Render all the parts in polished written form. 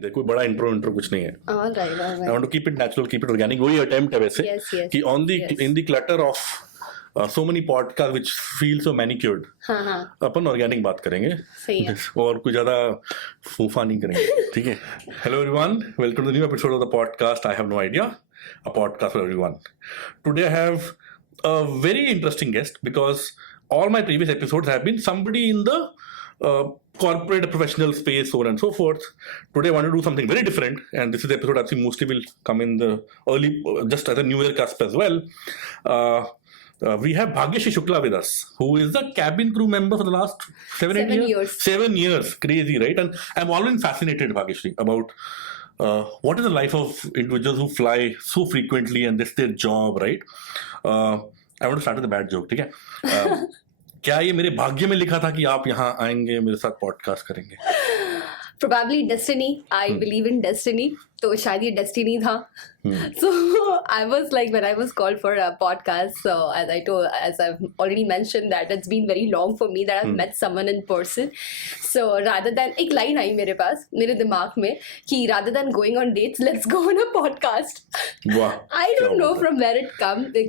देखो कोई बड़ा इंट्रो कुछ नहीं है. All right. I want to keep it natural, keep it organic. वही attempt है वैसे Yes. कि Yes. in the clutter of so many podcasts which feel so manicured, हाँ. अपन ऑर्गेनिक बात करेंगे. सही है. और कुछ ज्यादा फूफा नहीं करेंगे. ठीक है. Hello everyone, welcome to the new episode of the podcast I Have No Idea, a podcast for everyone. Today I have a very interesting guest because all my previous episodes have been somebody in the corporate professional space, so on and so forth. Today I want to do something very different, and this is the episode I think mostly will come in the early, just as a New Year cusp as well. We have Bhagyashi Shukla with us, who is the cabin crew member for the last 7 years. 7 years, crazy, right? And I'm always fascinated, Bhagyashi, about what is the life of individuals who fly so frequently and that's their job, right? I want to start with a bad joke, ठीक है? क्या ये मेरे भाग्य में लिखा था कि आप यहाँ आएंगे मेरे साथ पॉडकास्ट करेंगे? Probably destiny. I believe in destiny. तो शायद ये destiny था. So I was like, when I was called for a podcast, so as I've already mentioned that it's been very long for me that I've met someone in person. So rather than एक line आई मेरे पास, मेरे दिमाग में कि rather than going on dates, let's go on a podcast. वाह. I don't know from where it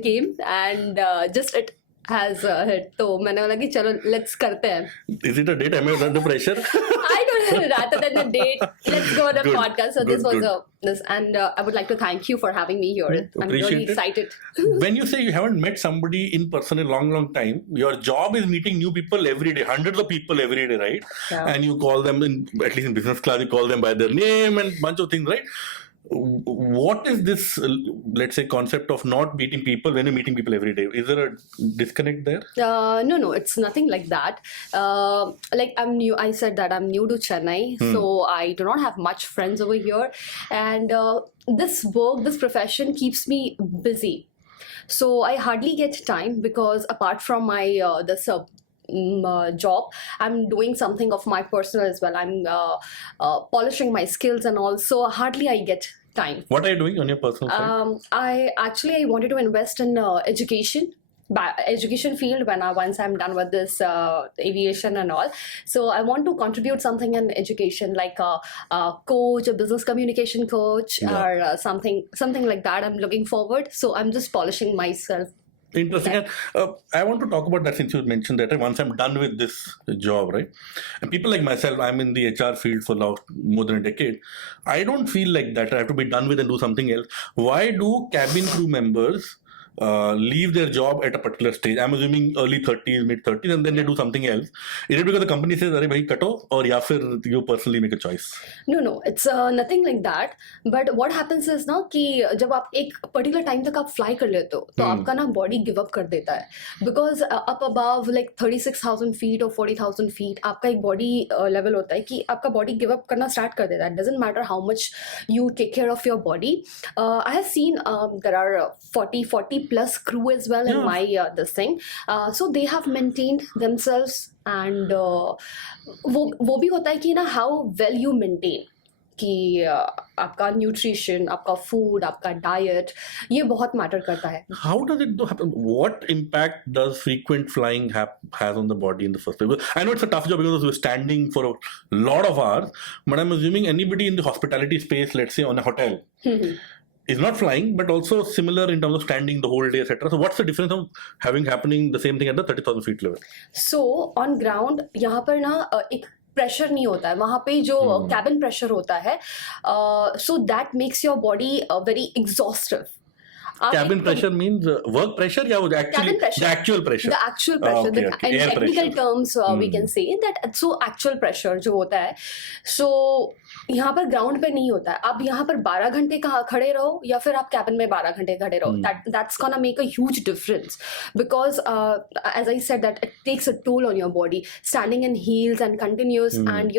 came, and just it has hit. तो मैंने बोला कि चलो let's करते हैं. Is it a date? Am I under pressure? I don't know. Rather than a date, let's go on a Good. podcast. So Good, this was good. this, and I would like to thank you for having me here. I'm Appreciate really it. excited. When you say you haven't met somebody in person in a long time, your job is meeting new people every day, hundreds of people every day, right? Yeah. And you call them, at least in business class, you call them by their name and bunch of things, right? What is this, let's say, concept of not meeting people when you're meeting people every day? Is there a disconnect there? No, it's nothing like that. Like I'm new. I said that I'm new to Chennai, so I do not have much friends over here, and this profession keeps me busy. So I hardly get time because apart from my job, I'm doing something of my personal as well. I'm polishing my skills and also hardly I get time. What are you doing on your personal side? I wanted to invest in education field once I'm done with this aviation and all. So I want to contribute something in education, like a coach, a business communication coach, or something like that. I'm looking forward. So I'm just polishing myself. Interesting. And I want to talk about that since you mentioned that once I'm done with this job, right? And people like myself, I'm in the HR field for more than a decade. I don't feel like that. I have to be done with and do something else. Why do cabin crew members leave their job at a particular stage? I'm assuming early 30s, mid 30s, and then they do something else. Is it because the company says, "Arey bhai, kato," or या फिर you personally make a choice? No, it's nothing like that. But what happens is ना कि जब आप एक particular time तक आप fly कर लेते हो, तो आपका ना body give up कर देता है. Because up above like 36,000 feet or 40,000 feet, आपका एक body level होता है कि आपका body give up करना start कर देता है. It doesn't matter how much you take care of your body. I have seen there are 40 plus crew as well in my this thing. So they have maintained themselves, and वो भी होता है कि ना how well you maintain कि आपका nutrition, आपका food, आपका डाइट, ये बहुत मैटर करता है. How does it happen? What impact does frequent flying has on the body in the first place? Because I know it's a tough job because we're standing for a lot of hours, but I'm assuming anybody in the hospitality space, let's say on a hotel, is not flying, but also similar in terms of standing the whole day, etc. So what's the difference of happening the same thing at the 30,000 feet level? So on ground यहाँ पर ना एक pressure नहीं होता है. वहाँ पे जो कैबिन प्रेशर होता है, so that makes your body very exhaustive. Cabin pressure means work pressure या वो actually the actual pressure? The actual pressure. Okay, In air technical pressure. terms, we can say that. So actual pressure जो होता है, so यहाँ पर ground पे नहीं होता है. आप यहाँ पर 12 घंटे खड़े रहो या फिर आप कैबिन में 12 घंटे खड़े रहो, that's gonna make a huge difference because as I said that it takes a toll on your body, standing in heels and continuous, and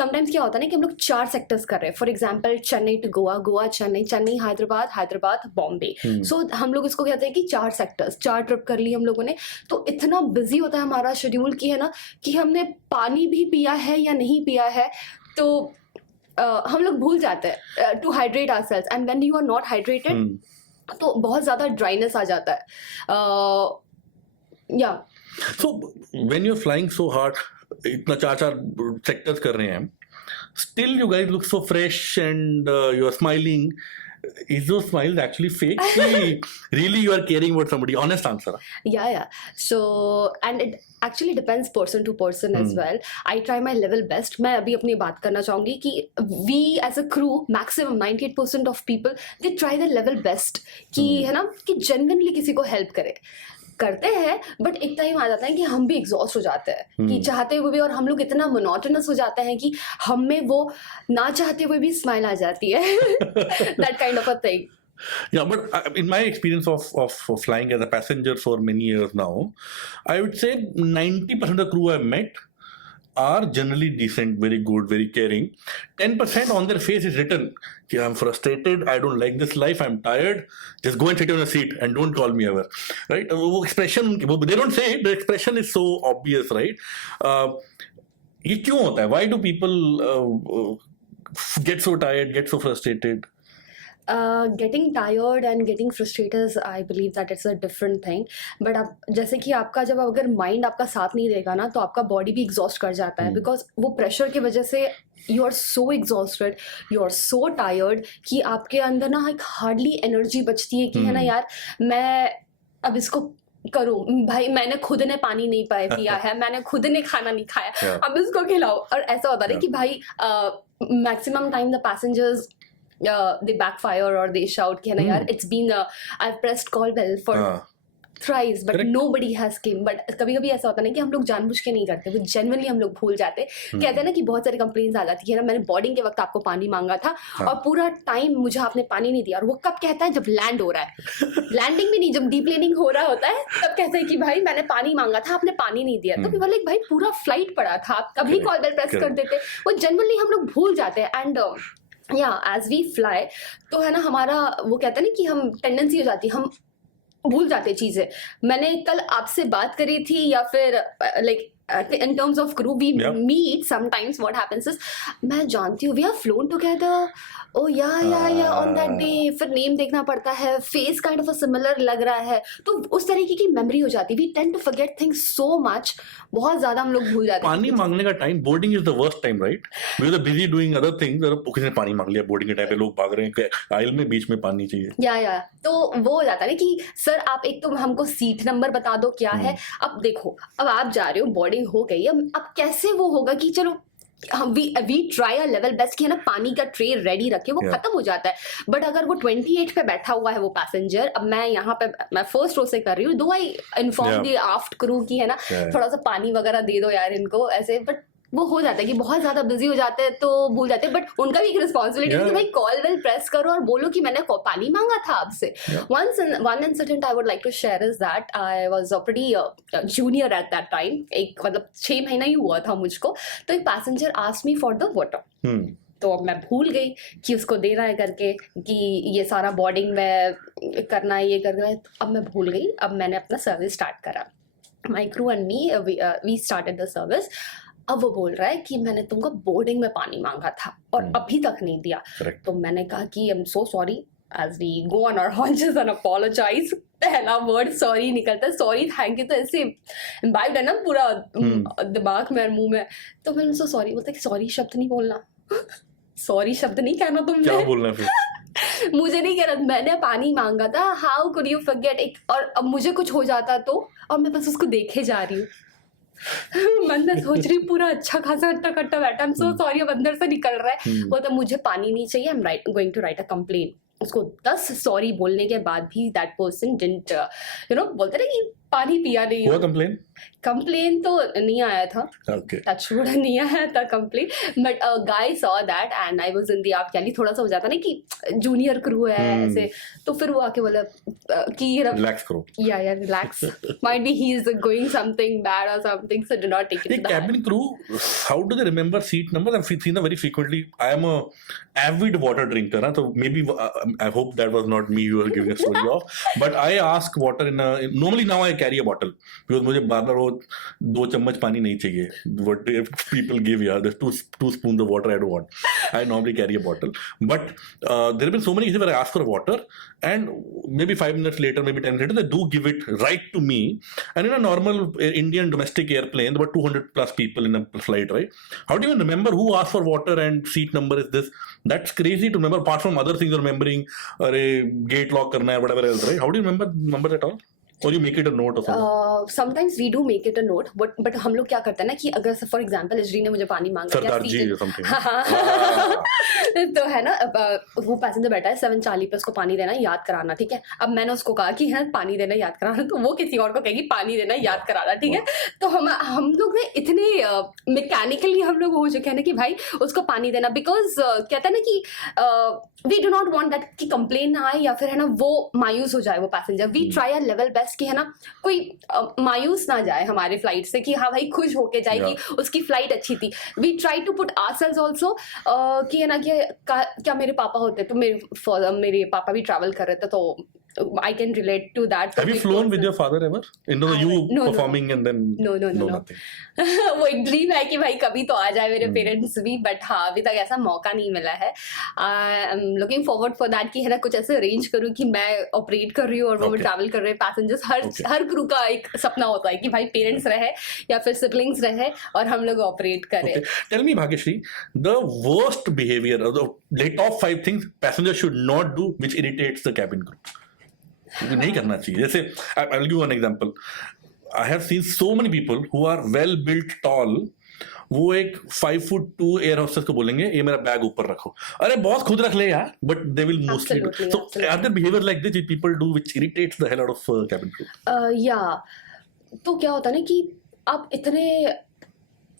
sometimes क्या होता है ना कि हम लोग 4 सेक्टर्स कर रहे हैं. For example Chennai to Goa, Goa Chennai, Chennai Hyderabad Bombay. So हम लोग इसको कहते हैं कि 4 सेक्टर्स, 4 ट्रिप कर ली हम लोगों ने. तो इतना बिजी होता है हमारा शेड्यूल कि है ना कि हमने पानी भी पिया है या नहीं पिया है, तो हम लोग भूल जाते हैं to hydrate ourselves. And when you are not hydrated तो बहुत ज़्यादा ड्राइनेस आ जाता है. So when you're flying so hard, इतना 4 सेक्टर्स कर रहे हैं, still you guys look so fresh and you are smiling. Is those smiles actually fake? Really you are caring about somebody? Honest answer. Yeah. So, and it actually depends person to person as well. I try my level best. मैं अभी अपनी बात करना चाहूँगी कि we as a crew, maximum 98% of people, they try their level best कि है ना कि genuinely किसी को help करे. करते हैं बट एक टाइम आ जाता है कि हम भी एग्जॉस्ट हो जाते हैं कि चाहते हुए भी, और हम लोग इतना मोनोटोनस हो जाते हैं कि हम में वो ना चाहते हुए भी स्माइल आ जाती है. That kind of a thing. Yeah, but in my experience of flying as a passenger for many years now, I would say 90% of the crew I've met are generally decent, very good, very caring. 10% on their face is written, "Yeah, I'm frustrated, I don't like this life, I'm tired, just go and sit on a seat and don't call me ever." Right? वो expression, they don't say it, the expression is so obvious, right? ये क्यों होता है? Why do people get so tired, get so frustrated? Getting tired and getting frustrated, I believe that it's a different thing. But आप जैसे कि आपका जब अगर माइंड आपका साथ नहीं देगा ना तो आपका बॉडी भी एग्जॉस्ट कर जाता है, बिकॉज वो प्रेशर की वजह से you are so exhausted, you are so tired कि आपके अंदर ना एक हार्डली एनर्जी बचती है कि है ना यार मैं अब इसको करूं, भाई मैंने खुद ने पानी नहीं पिया है, मैंने खुद ने खाना नहीं खाया, अब इसको खिलाओ. और ऐसा होता है कि भाई maximum time the passengers they backfire or they shout कि है ना यार it's been I've pressed call bell for thrice but Correct. nobody has came. But कभी कभी ऐसा होता है ना कि हम लोग जानबूझ के नहीं करते, वो genuinely हम लोग भूल जाते. कहते हैं ना कि बहुत सारी कंप्लेंट्स आ जाती है ना, मैंने बोर्डिंग के वक्त आपको पानी मांगा था और पूरा टाइम मुझे आपने पानी नहीं दिया. और वो कब कहता है? जब लैंड हो रहा है. लैंडिंग भी नहीं, जब डीप्लेनिंग हो रहा होता है तब कहता है कि भाई मैंने पानी मांगा था, आपने पानी नहीं दिया. तो बोले भाई पूरा फ्लाइट पड़ा था, आप कभी कॉल बेल प्रेस कर देते. वो genuinely हम लोग भूल जाते हैं. एंड एज वी फ्लाई तो है ना हमारा वो कहते हैं ना कि हम टेंडेंसी हो जाती है, हम भूल जाते चीजें. मैंने कल आपसे बात करी थी या फिर like in terms of crew we meet sometimes. What happens is मैं जानती हूँ we have flown together, oh yeah on that day, फिर नेम देखना पड़ता है, face kind of a similar लग रहा है, तो उस तरीके की मेमोरी हो जाती है. we tend to forget things so much, बहुत ज्यादा हम लोग भूल जाते हैं. पानी मांगने का time boarding is the worst time, right? We are busy doing other things और किसी ने पानी मांग लिया बोर्डिंग के टाइम पे, लोग भाग रहे हैं आइल में, बीच में पानी चाहिए. या तो वो हो जाता है ना कि सर आप एक तो हमको सीट नंबर बता दो क्या है. अब देखो अब आप जा रहे हो, बोर्डिंग हो गई, अब कैसे वो होगा कि चलो हम we try a level best कि है ना पानी का ट्रे रेडी रखे, वो खत्म हो जाता है. बट अगर वो 28 पे बैठा हुआ है वो पैसेंजर, अब मैं यहाँ पे मैं फर्स्ट रो से कर रही हूँ, दो आई इन्फॉर्म दी आफ्ट क्रू की है ना थोड़ा सा पानी वगैरह दे दो यार इनको ऐसे. बट वो हो जाता है कि बहुत ज्यादा बिजी हो जाते हैं तो भूल जाते हैं. बट उनका भी एक रिस्पॉन्सिबिलिटी है कि भाई कॉल वेल प्रेस करो और बोलो कि मैंने पानी मांगा था आपसे. one incident I would like to share is that I was a pretty junior at that time. एक मतलब 6 महीना ही हुआ था मुझको, तो एक passenger asked me for the water. तो अब मैं भूल गई कि उसको देना है करके, कि ये सारा बोर्डिंग में करना है, ये करना है. अब मैं भूल गई. अब मैंने अपना सर्विस स्टार्ट करा, my crew and me we started the service. अब वो बोल रहा है कि मैंने तुमको बोर्डिंग में पानी मांगा था और अभी तक नहीं दिया. तो मैंने कहा कि I am so sorry. As we go on our haunches and apologize, पहला वर्ड सॉरी निकलता है. सॉरी थैंक यू तो ऐसे इम्बाइब्ड है ना पूरा दिमाग में और मुंह में. तो मैंने सो सॉरी बोलता कि सॉरी शब्द नहीं बोलना. सॉरी शब्द नहीं कहना तुमने. क्या बोलना फिर? मुझे नहीं कह रहा, मैंने पानी मांगा था, हाउ कुड यू फॉरगेट. एक और अब मुझे कुछ हो जाता तो, और मैं बस उसको देखे जा रही हूँ. मन में सोच रही पूरा अच्छा खासा अट्टा कट्टा बैठा. I'm so sorry, अब अंदर से निकल रहा है वो. तो मुझे पानी नहीं चाहिए, I'm going to write a complaint. उसको 10 सॉरी बोलने के बाद भी दैट पर्सन डिडंट बोलते ना कि पानी पिया नहीं. हुआ कंप्लेन तो नहीं आया था, टचवुड नहीं आया था complain. But guy saw that and I was in the आप यानी थोड़ा सा हो जाता ना कि जूनियर क्रू है ऐसे, तो फिर वो आके बोला कि रिलैक्स करो. या relax, might be he is going something bad और something, so do not take it. The cabin crew, how do they remember seat numbers? I've seen them very frequently. I am a avid water drinker, so maybe I hope that was not me you were giving a story of. But I ask water normally now I carry a bottle because मुझे बार-बार वो 2 चम्मच पानी नहीं चाहिए. What people give, yeah, there's 2 spoons of water I don't want. I normally carry a bottle. But there have been so many cases where I ask for water, and maybe 5 minutes later, maybe 10 minutes later, they do give it right to me. And in a normal Indian domestic airplane, there were 200 plus people in a flight, right? How do you even remember who asked for water and seat number is this? That's crazy to remember, apart from other things, remembering gate lock karna hai, whatever else, right? How do you remember numbers at all? Or you make it a note or something? Sometimes we do make it a note, but हम लोग क्या करते हैं ना कि अगर for example इजरी ने मुझे पानी मांगा सरदार जी or something. तो है ना वो पैसेंजर बैठा है 7:40 पे उसको पानी देना याद कराना, ठीक है। अब मैंने उसको कहा कि है पानी देना याद कराना, तो वो किसी और को कहेगी पानी देना याद कराना, ठीक है। तो हम लोग ने इतने मैकेनिकली हम लोग हो चुके हैं ना कि भाई उसको पानी देना, बिकॉज कहते हैं ना कि we do not want that कि कंप्लेन ना आए या फिर है ना वो मायूस हो जाए वो passenger. We try our level best कि है ना कोई मायूस ना जाए हमारे फ्लाइट से, कि हाँ भाई खुश होके जाए कि उसकी फ्लाइट अच्छी थी। We try to put ourselves also कि है ना कि क्या मेरे पापा होते तो मेरे पापा भी ट्रैवल कर रहे थे, तो I can relate to that. Have you flown with your father ever? You performing and then no, nothing. वो एक ड्रीम है कि भाई कभी तो आ जाए मेरे पेरेंट्स भी, बट हाँ अभी तक ऐसा मौका नहीं मिला है। I am looking forward for that कि है ना कुछ ऐसे अरेंज करूँ कि मैं ऑपरेट कर रही हूँ और वो ट्रैवल कर रहे हैं पैसेंजर्स। हर क्रू का एक सपना होता है कि भाई पेरेंट्स रहे या फिर सिबलिंग्स रहे और हम लोग ऑपरेट करें। Tell me, Bhagyashree, the worst behavior or the top 5 things passengers should not do which irritates the cabin crew. नहीं करना चाहिए। जैसे I will give you one example. I have seen so many people who are well built, tall. वो एक 5'2" air hostess को बोलेंगे ये मेरा बैग ऊपर रखो, अरे बॉस खुद रख ले यार, but they will mostly do. So are there behavior like this which people do which irritates the hell out of cabin crew? तो क्या होता है ना कि आप इतने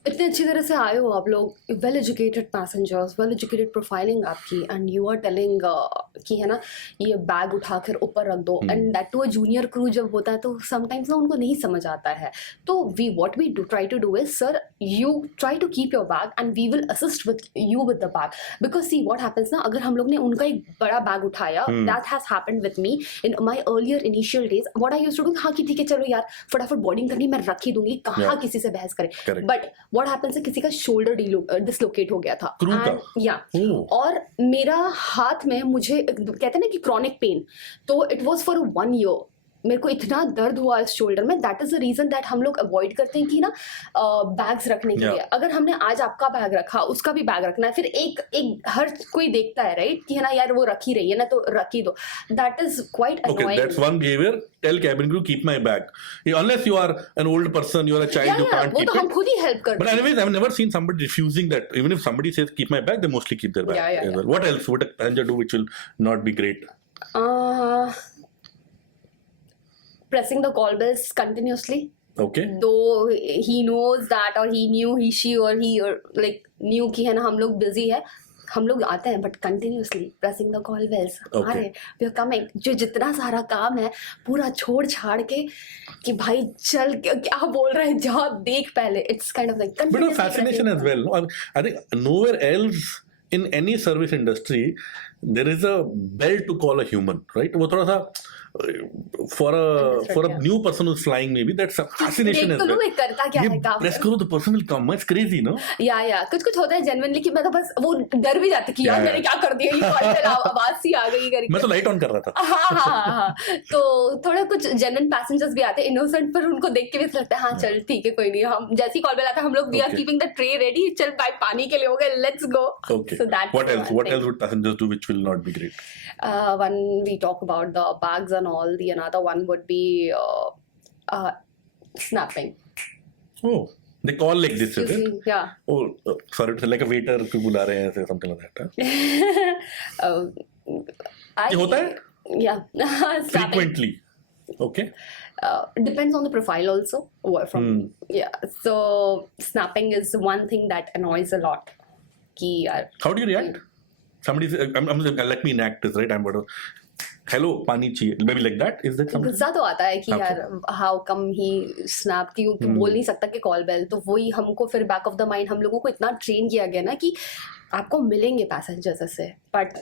अच्छी तरह से आए हो आप लोग, well educated passengers, well educated profiling आपकी, एंड यू आर टेलिंग कि है ना ये बैग उठा कर ऊपर रख दो, and that to a junior crew जब होता है तो समटाइम्स ना उनको नहीं समझ आता है। तो what we try to do is sir you try to keep your bag and we will assist with you with the bag, because see what happens ना अगर हम लोग ने उनका एक बड़ा बैग उठाया, that has happened with me in my earlier initial days. What I used to do, हाँ कि ठीक है चलो यार फटाफट बोर्डिंग करनी मैं रख ही दूंगी, कहाँ किसी से बहस करे। बट व्हाट हैपेंस है किसी का शोल्डर डिसलोकेट हो गया था और मेरा हाथ में मुझे कहते हैं ना कि क्रॉनिक पेन, तो इट वाज फॉर 1 year। मेरे को इतना दर्द हुआ इस शोल्डर में, that is the reason that हम लोग अवॉइड करते हैं कि ना बैग्स रखने के लिए। अगर हमने आज आपका बैग रखा उसका भी बैग रखना है, फिर एक हर कोई देखता है राइट कि है ना यार वो रख ही रही है ना तो रख ही दो, that is quite annoying. That's one behaviour, tell cabin crew keep my bag unless you are an old person, you are a child, you can't keep it। वो तो हम खुद ही हेल्प करते हैं। But anyways, I've never seen somebody refusing that. Even if somebody says keep my bag, they mostly keep their bag. What else would a passenger do which will not be great? Pressing the call bells continuously. Okay. Though he knows that or he knew she or like knew कि है ना हम लोग busy है, हम लोग आते हैं, but continuously pressing the call bells. अरे we are coming, जो जितना सारा काम है पूरा छोड़ छाड़ के कि भाई चल क्या बोल रहे हैं जाओ देख पहले, it's kind of like but a fascination as well. I think nowhere else in any service industry there is a bell to call a human, right? वो थोड़ा सा for a new person who's flying maybe that's a fascination as well. करता क्या है काम, press करो the person will come, it's crazy no? या कुछ होता है genuinely कि मैं तो बस वो डर भी जाती कि यार मैंने क्या कर दिया, ये कॉल पे आवाज सी आ गई करके। मैं तो लाइट ऑन कर रहा था। हाँ तो थोड़ा कुछ जेन्युइन पैसेंजर्स भी आते हैं इनोसेंट, पर उनको देख के भी लगता है हाँ चल ठीक है कोई नहीं, हम जैसी कॉल पे आते हैं हम लोग we are keeping the tray ready, चल भाई पानी के लिए हो गए, let's go. So that what else would passengers do which will not be great? When we talk about the bags and all, the another one would be snapping. Oh, they call like this, is it? Yeah. Oh, sorry, it's like a waiter को बुला रहे हैं, something like that. ये होता है? Yeah. Frequently. Okay. Depends on the profile also. Yeah. So snapping is one thing that annoys a lot. How do you react? Somebody says, let me enact this, right? I'm going to, hello, पानी चाहिए, maybe like that. Is that something? गुस्सा तो आता है कि यार how come he snapped, क्यों बोल नहीं सकता कि कॉल बेल, तो वही हमको फिर बैक ऑफ द माइंड हम लोगों को इतना ट्रेन किया गया ना कि आपको मिलेंगे पैसेंजर्स ऐसे, बट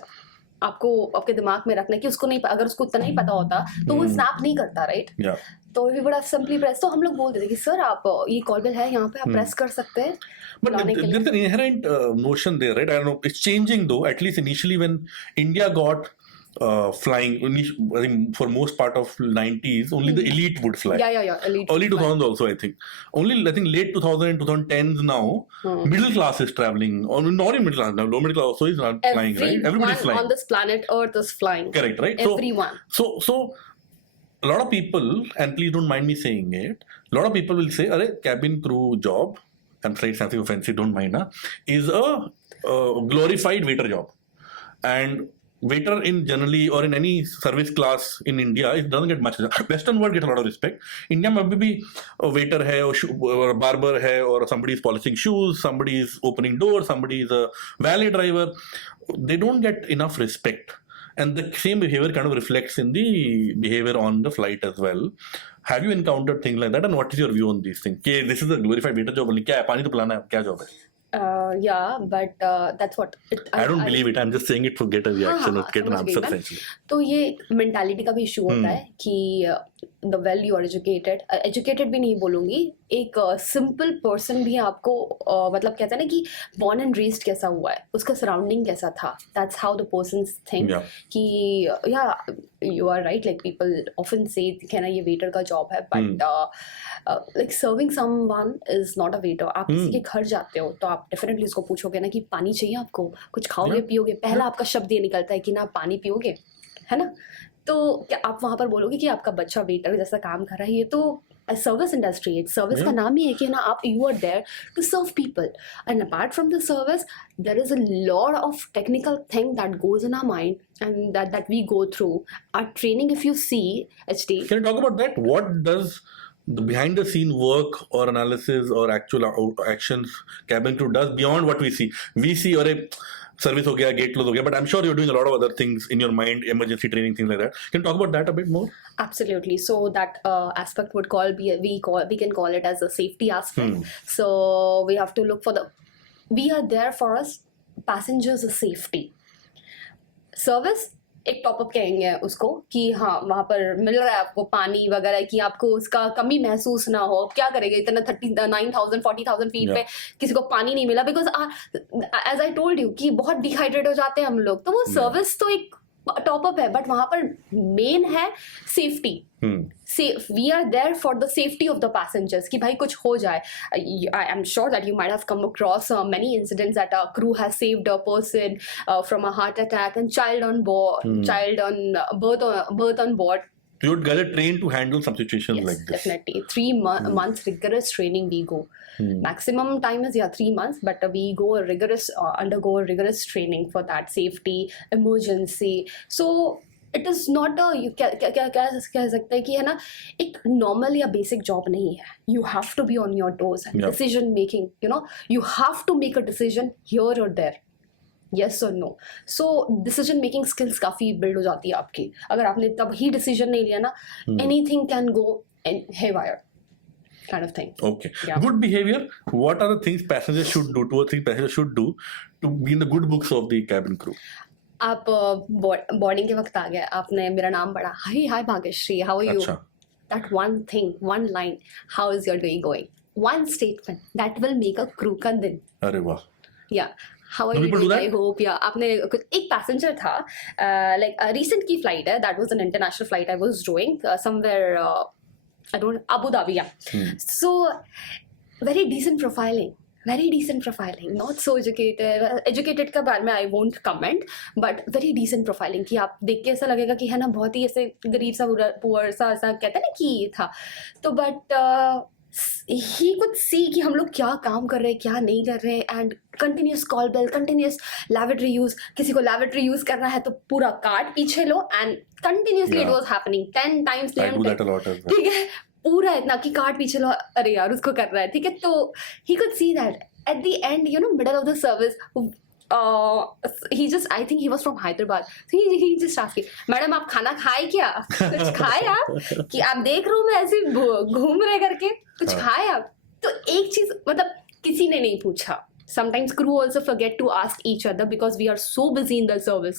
आपको आपके दिमाग में रखना कि उसको नहीं, अगर उसको उतना ही पता होता तो वो स्नैप नहीं करता, राइट? तो we would have simply press. तो हम लोग बोलते थे कि सर आप ये कॉल बेल है यहाँ पे, आप प्रेस कर सकते हैं. But there's an inherent notion there, right? I don't know. It's changing though. At least initially, when India got flying, I think for most part of 90s, only the elite would fly. Yeah. Elite. Early 2000s also, I think. Only I think late 2000 and 2010s now, middle class is traveling. Or not even middle class now. Low middle class also is not flying, right? Everybody's flying. On this planet Earth is flying. Correct, right? Everyone. So a lot of people, and please don't mind me saying it, a lot of people will say, "Arey, cabin crew job." I'm saying something offensive, don't mind, is a glorified waiter job. And waiter in generally or in any service class in India, it doesn't get much. Western world get a lot of respect. India may be a waiter hai, or a barber hai, or somebody is polishing shoes, somebody is opening doors, somebody is a valet driver. They don't get enough respect. And the same behavior kind of reflects in the behavior on the flight as well. Have you encountered things like that? And what is your view on these things? Okay, this is a glorified waiter job only. क्या है? पानी तो पिलाना है. क्या job है? Yeah, but that's what. I don't believe it. I'm just saying it to get a reaction or get an answer essentially. तो ये मेंटालिटी का भी इशू होता है कि the well you are educated भी नहीं बोलूंगी, एक सिंपल पर्सन भी आपको मतलब कहते हैं ना कि बॉर्न एंड रेस्ड कैसा हुआ है, उसका सराउंडिंग कैसा था, that's how the persons think कि yeah you are right. Like people often say कि ना ये वेटर का जॉब है, but like serving someone is not a waiter. आप किसी के घर जाते हो तो आप डेफिनेटली उसको पूछोगे ना कि पानी चाहिए आपको, कुछ खाओगे पियोगे, पहला आपका शब्द ये निकलता है कि ना पानी पियोगे, है ना. तो क्या आप वहाँ पर बोलोगे कि आपका बच्चा वेटर जैसा काम कर रहा है? ये तो सर्विस इंडस्ट्री, सर्विस का नाम ही है कि ना आप you are there to serve people. And apart from the service there is a lot of technical thing that goes in our mind and that we go through. Our training, if you see, HD. Can you talk about that? What does the behind the scene work or analysis or actual actions cabin crew does beyond what we see? We see or a service ho gaya, gate close ho gaya, but I'm sure you're doing a lot of other things in your mind, emergency training, things like that. Can you talk about that a bit more? Absolutely. So that aspect would we can call it as a safety aspect. So we have to look for we are there for us passengers' safety. Service एक top up कहेंगे उसको कि हाँ वहाँ पर मिल रहा है आपको पानी वगैरह, कि आपको उसका कमी महसूस ना हो. क्या करेंगे इतना 39,000 40,000 फीट पे किसी को पानी नहीं मिला, because as I told you कि बहुत डिहाइड्रेट हो जाते हैं हम लोग. तो वो सर्विस तो एक टॉपअप है, बट वहाँ पर मेन है safety. We are there for the safety of the passengers कि भाई कुछ हो जाए. I am sure that you might have come across many incidents that a crew has saved a person from a heart attack and child on birth on board. You would get trained to handle some situations like this. Definitely. 3 months rigorous training we go. Maximum time is 3 months, but we go undergo a rigorous training for that safety, emergency. So it is not क्या कह सकते हैं कि है ना एक normal या basic job नहीं है. You have to be on your toes. Decision making, you know, you have to make a decision here और there, yes or no. So decision making skills काफी build हो जाती है आपकी. अगर आपने तब ही डिसीजन नहीं लिया ना, anything can go haywire kind of thing. Okay. Good behavior. What are the things passengers should do, 2 or 3 passengers should do to be in the good books of the cabin crew? आप boarding के वक्त आ गए, आपने मेरा नाम पढ़ा, hi Bhagyashree, how are you. That one thing, one line, how is your day going, one statement that will make a crew का दिन. अरे वाह. Yeah how are you doing, I hope. Yeah आपने एक पैसेंजर था, लाइक रीसेंट की flight है, that was an international flight I was doing somewhere, I don't, Abu Dhabi. या सो very decent profiling, not so educated का बारे में I won't comment, but very decent profiling कि आप देख के ऐसा लगेगा कि है ना बहुत ही ऐसे गरीब सा पुअर सा ऐसा कहते हैं ना कि ये था. तो बट he could see कि हम लोग क्या काम कर रहे हैं क्या नहीं कर रहे हैं, and continuous call bell, continuous lavatory use. किसी को lavatory use करना है तो पूरा कार्ड पीछे लो, and continuously it was happening 10 times. I do that a lot as well. ठीक है, पूरा इतना कि कार्ड पीछे लो, अरे यार उसको कर रहा है. ठीक है, तो he could see that at the end, you know, middle of the service, I think he was from Hyderabad. So he just asked me, madam आप खाना खाए क्या, कुछ खाए आप, कि आप देख रहे हो मैं ऐसे घूम रहे करके, कुछ खाए आप. तो एक चीज मतलब किसी ने नहीं पूछा, Sometimes crew also forget to ask each other because we are so busy in the service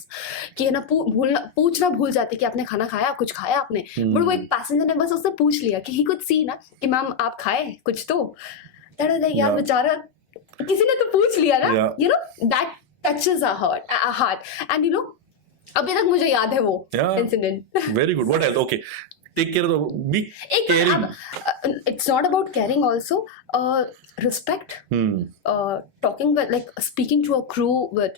कि है ना पूछना भूल जाते कि आपने खाना खाया, कुछ खाया आपने. But वो एक पैसेंजर ने बस उससे पूछ लिया कि he could see ना कि मैम आप खाए कुछ तो. That was like यार बेचारा किसी ने तो पूछ लिया ना. You know that touches our heart and you know अभी तक मुझे याद है वो incident. Very good. What else? Okay. Take care of be caring. It's not about caring also. Respect. Talking with like speaking to a crew with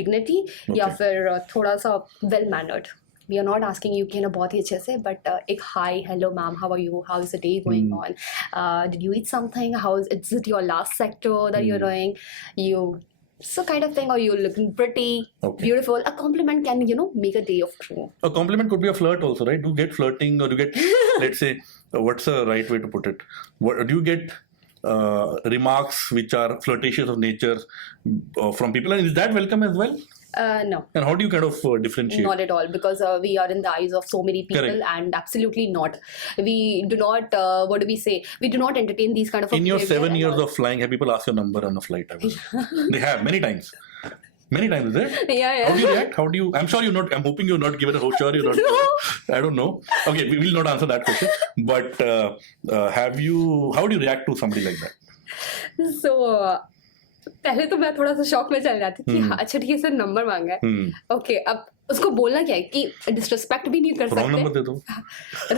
dignity या फिर थोड़ा सा well mannered. We are not asking you कि ना बहुत ही अच्छे से but एक hi hello ma'am how are you, how is the day going on, did you eat something, is it your last sector that you're doing, you so kind of thing, or you're looking pretty, beautiful. A compliment can, you know, make a day of crew. A compliment could be a flirt also, right? Do you get flirting or do you get, let's say, what's the right way to put it? What, do you get remarks which are flirtatious of nature from people, and is that welcome as well? No. And how do you kind of differentiate? Not at all, because we are in the eyes of so many people. Correct. And absolutely not. We do not, what do we say? We do not entertain these kind of... In your 7 years of flying, have people asked your number on a flight? They have, many times. Many times, is it? Yeah. How do you react? How do you... I'm sure you're not... I'm hoping you're not given a... Oh, sure you're not... No. I don't know. Okay, we will not answer that question. But have you... How do you react to somebody like that? So... पहले तो मैं थोड़ा सा shock में चल जाती कि हाँ अच्छा ठीक है सर नंबर मांगा है. ओके अब उसको बोलना क्या है कि डिसरिस्पेक्ट भी नहीं कर सकते. रॉन्ग नंबर दे दो.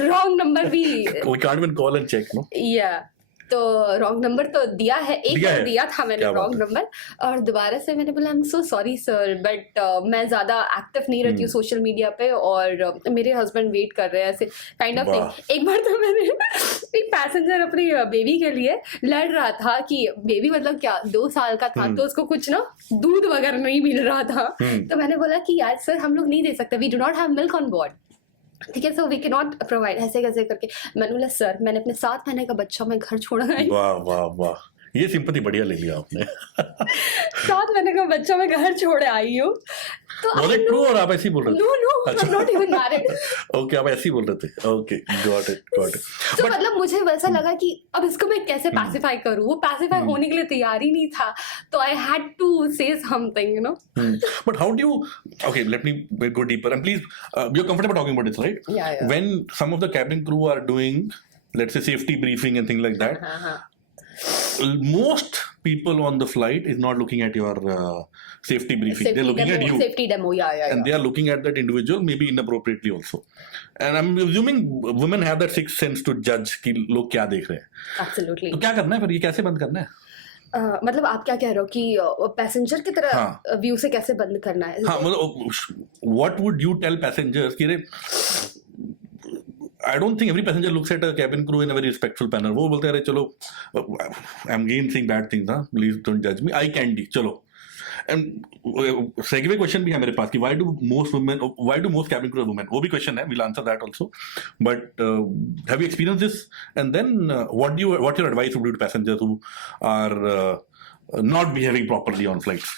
रॉन्ग नंबर भी. We can't even call and check, no? Yeah. तो रॉन्ग नंबर तो दिया है, एक बार दिया था मैंने रॉन्ग नंबर, और दोबारा से मैंने बोला आई am so sorry sir but मैं ज़्यादा एक्टिव नहीं रहती हूँ सोशल मीडिया पे और मेरे हस्बैंड वेट कर रहे हैं ऐसे काइंड ऑफ थिंग. एक बार तो मैंने एक पैसेंजर अपनी बेबी के लिए लड़ रहा था कि बेबी मतलब क्या 2 साल का था तो उसको कुछ ना दूध वगैरह नहीं मिल रहा था. तो मैंने बोला कि यार सर हम लोग नहीं दे सकते, we do not have milk on board. ठीक है, so we can not provide. ऐसे कैसे करके मैंने बोला सर मैंने अपने 7 महीने का बच्चा मैं घर छोड़ा है. वाह वाह वाह, ये सिंपैथी बढ़िया ले लिया आपने. 7 महीने का बच्चा मैं घर छोड़े आई हूँ. तो Was it true और आप ऐसे ही बोल रहे थे? No, I'm not even married. Okay, आप ऐसे ही बोल रहे थे. Okay, got it. तो मतलब मुझे वैसा लगा कि अब इसको मैं कैसे पैसिफाई करूँ. वो पैसिफाई होने के लिए तैयार ही नहीं था. तो I had to say something, you know. But how do you? Okay, let me go deeper. And please, you're comfortable talking about this, right? Yeah. When some of the cabin crew are doing, let's say, safety briefing and things like that, most people on the flight is not looking at your safety briefing. They're looking at you. Safety demo, yeah. And they are looking at that individual maybe inappropriately also. And I'm assuming women have that sixth sense to judge कि लोग क्या देख रहे हैं. Absolutely. तो क्या करना है फिर, ये कैसे बंद करना है? मतलब आप क्या कह रहे हो कि पैसेंजर की तरह व्यू से कैसे बंद करना है? हाँ मतलब what would you tell passengers कि I don't think every passenger looks at a cabin crew in a very respectful manner. वो बोलते हैं अरे चलो I'm again saying bad things, huh? Please don't judge me. I can do चलो. And segue question भी है मेरे पास कि why do most cabin crew are women? वो भी question है. We'll answer that also. But have you experienced this? And then what your advice would be to passengers who are not behaving properly on flights?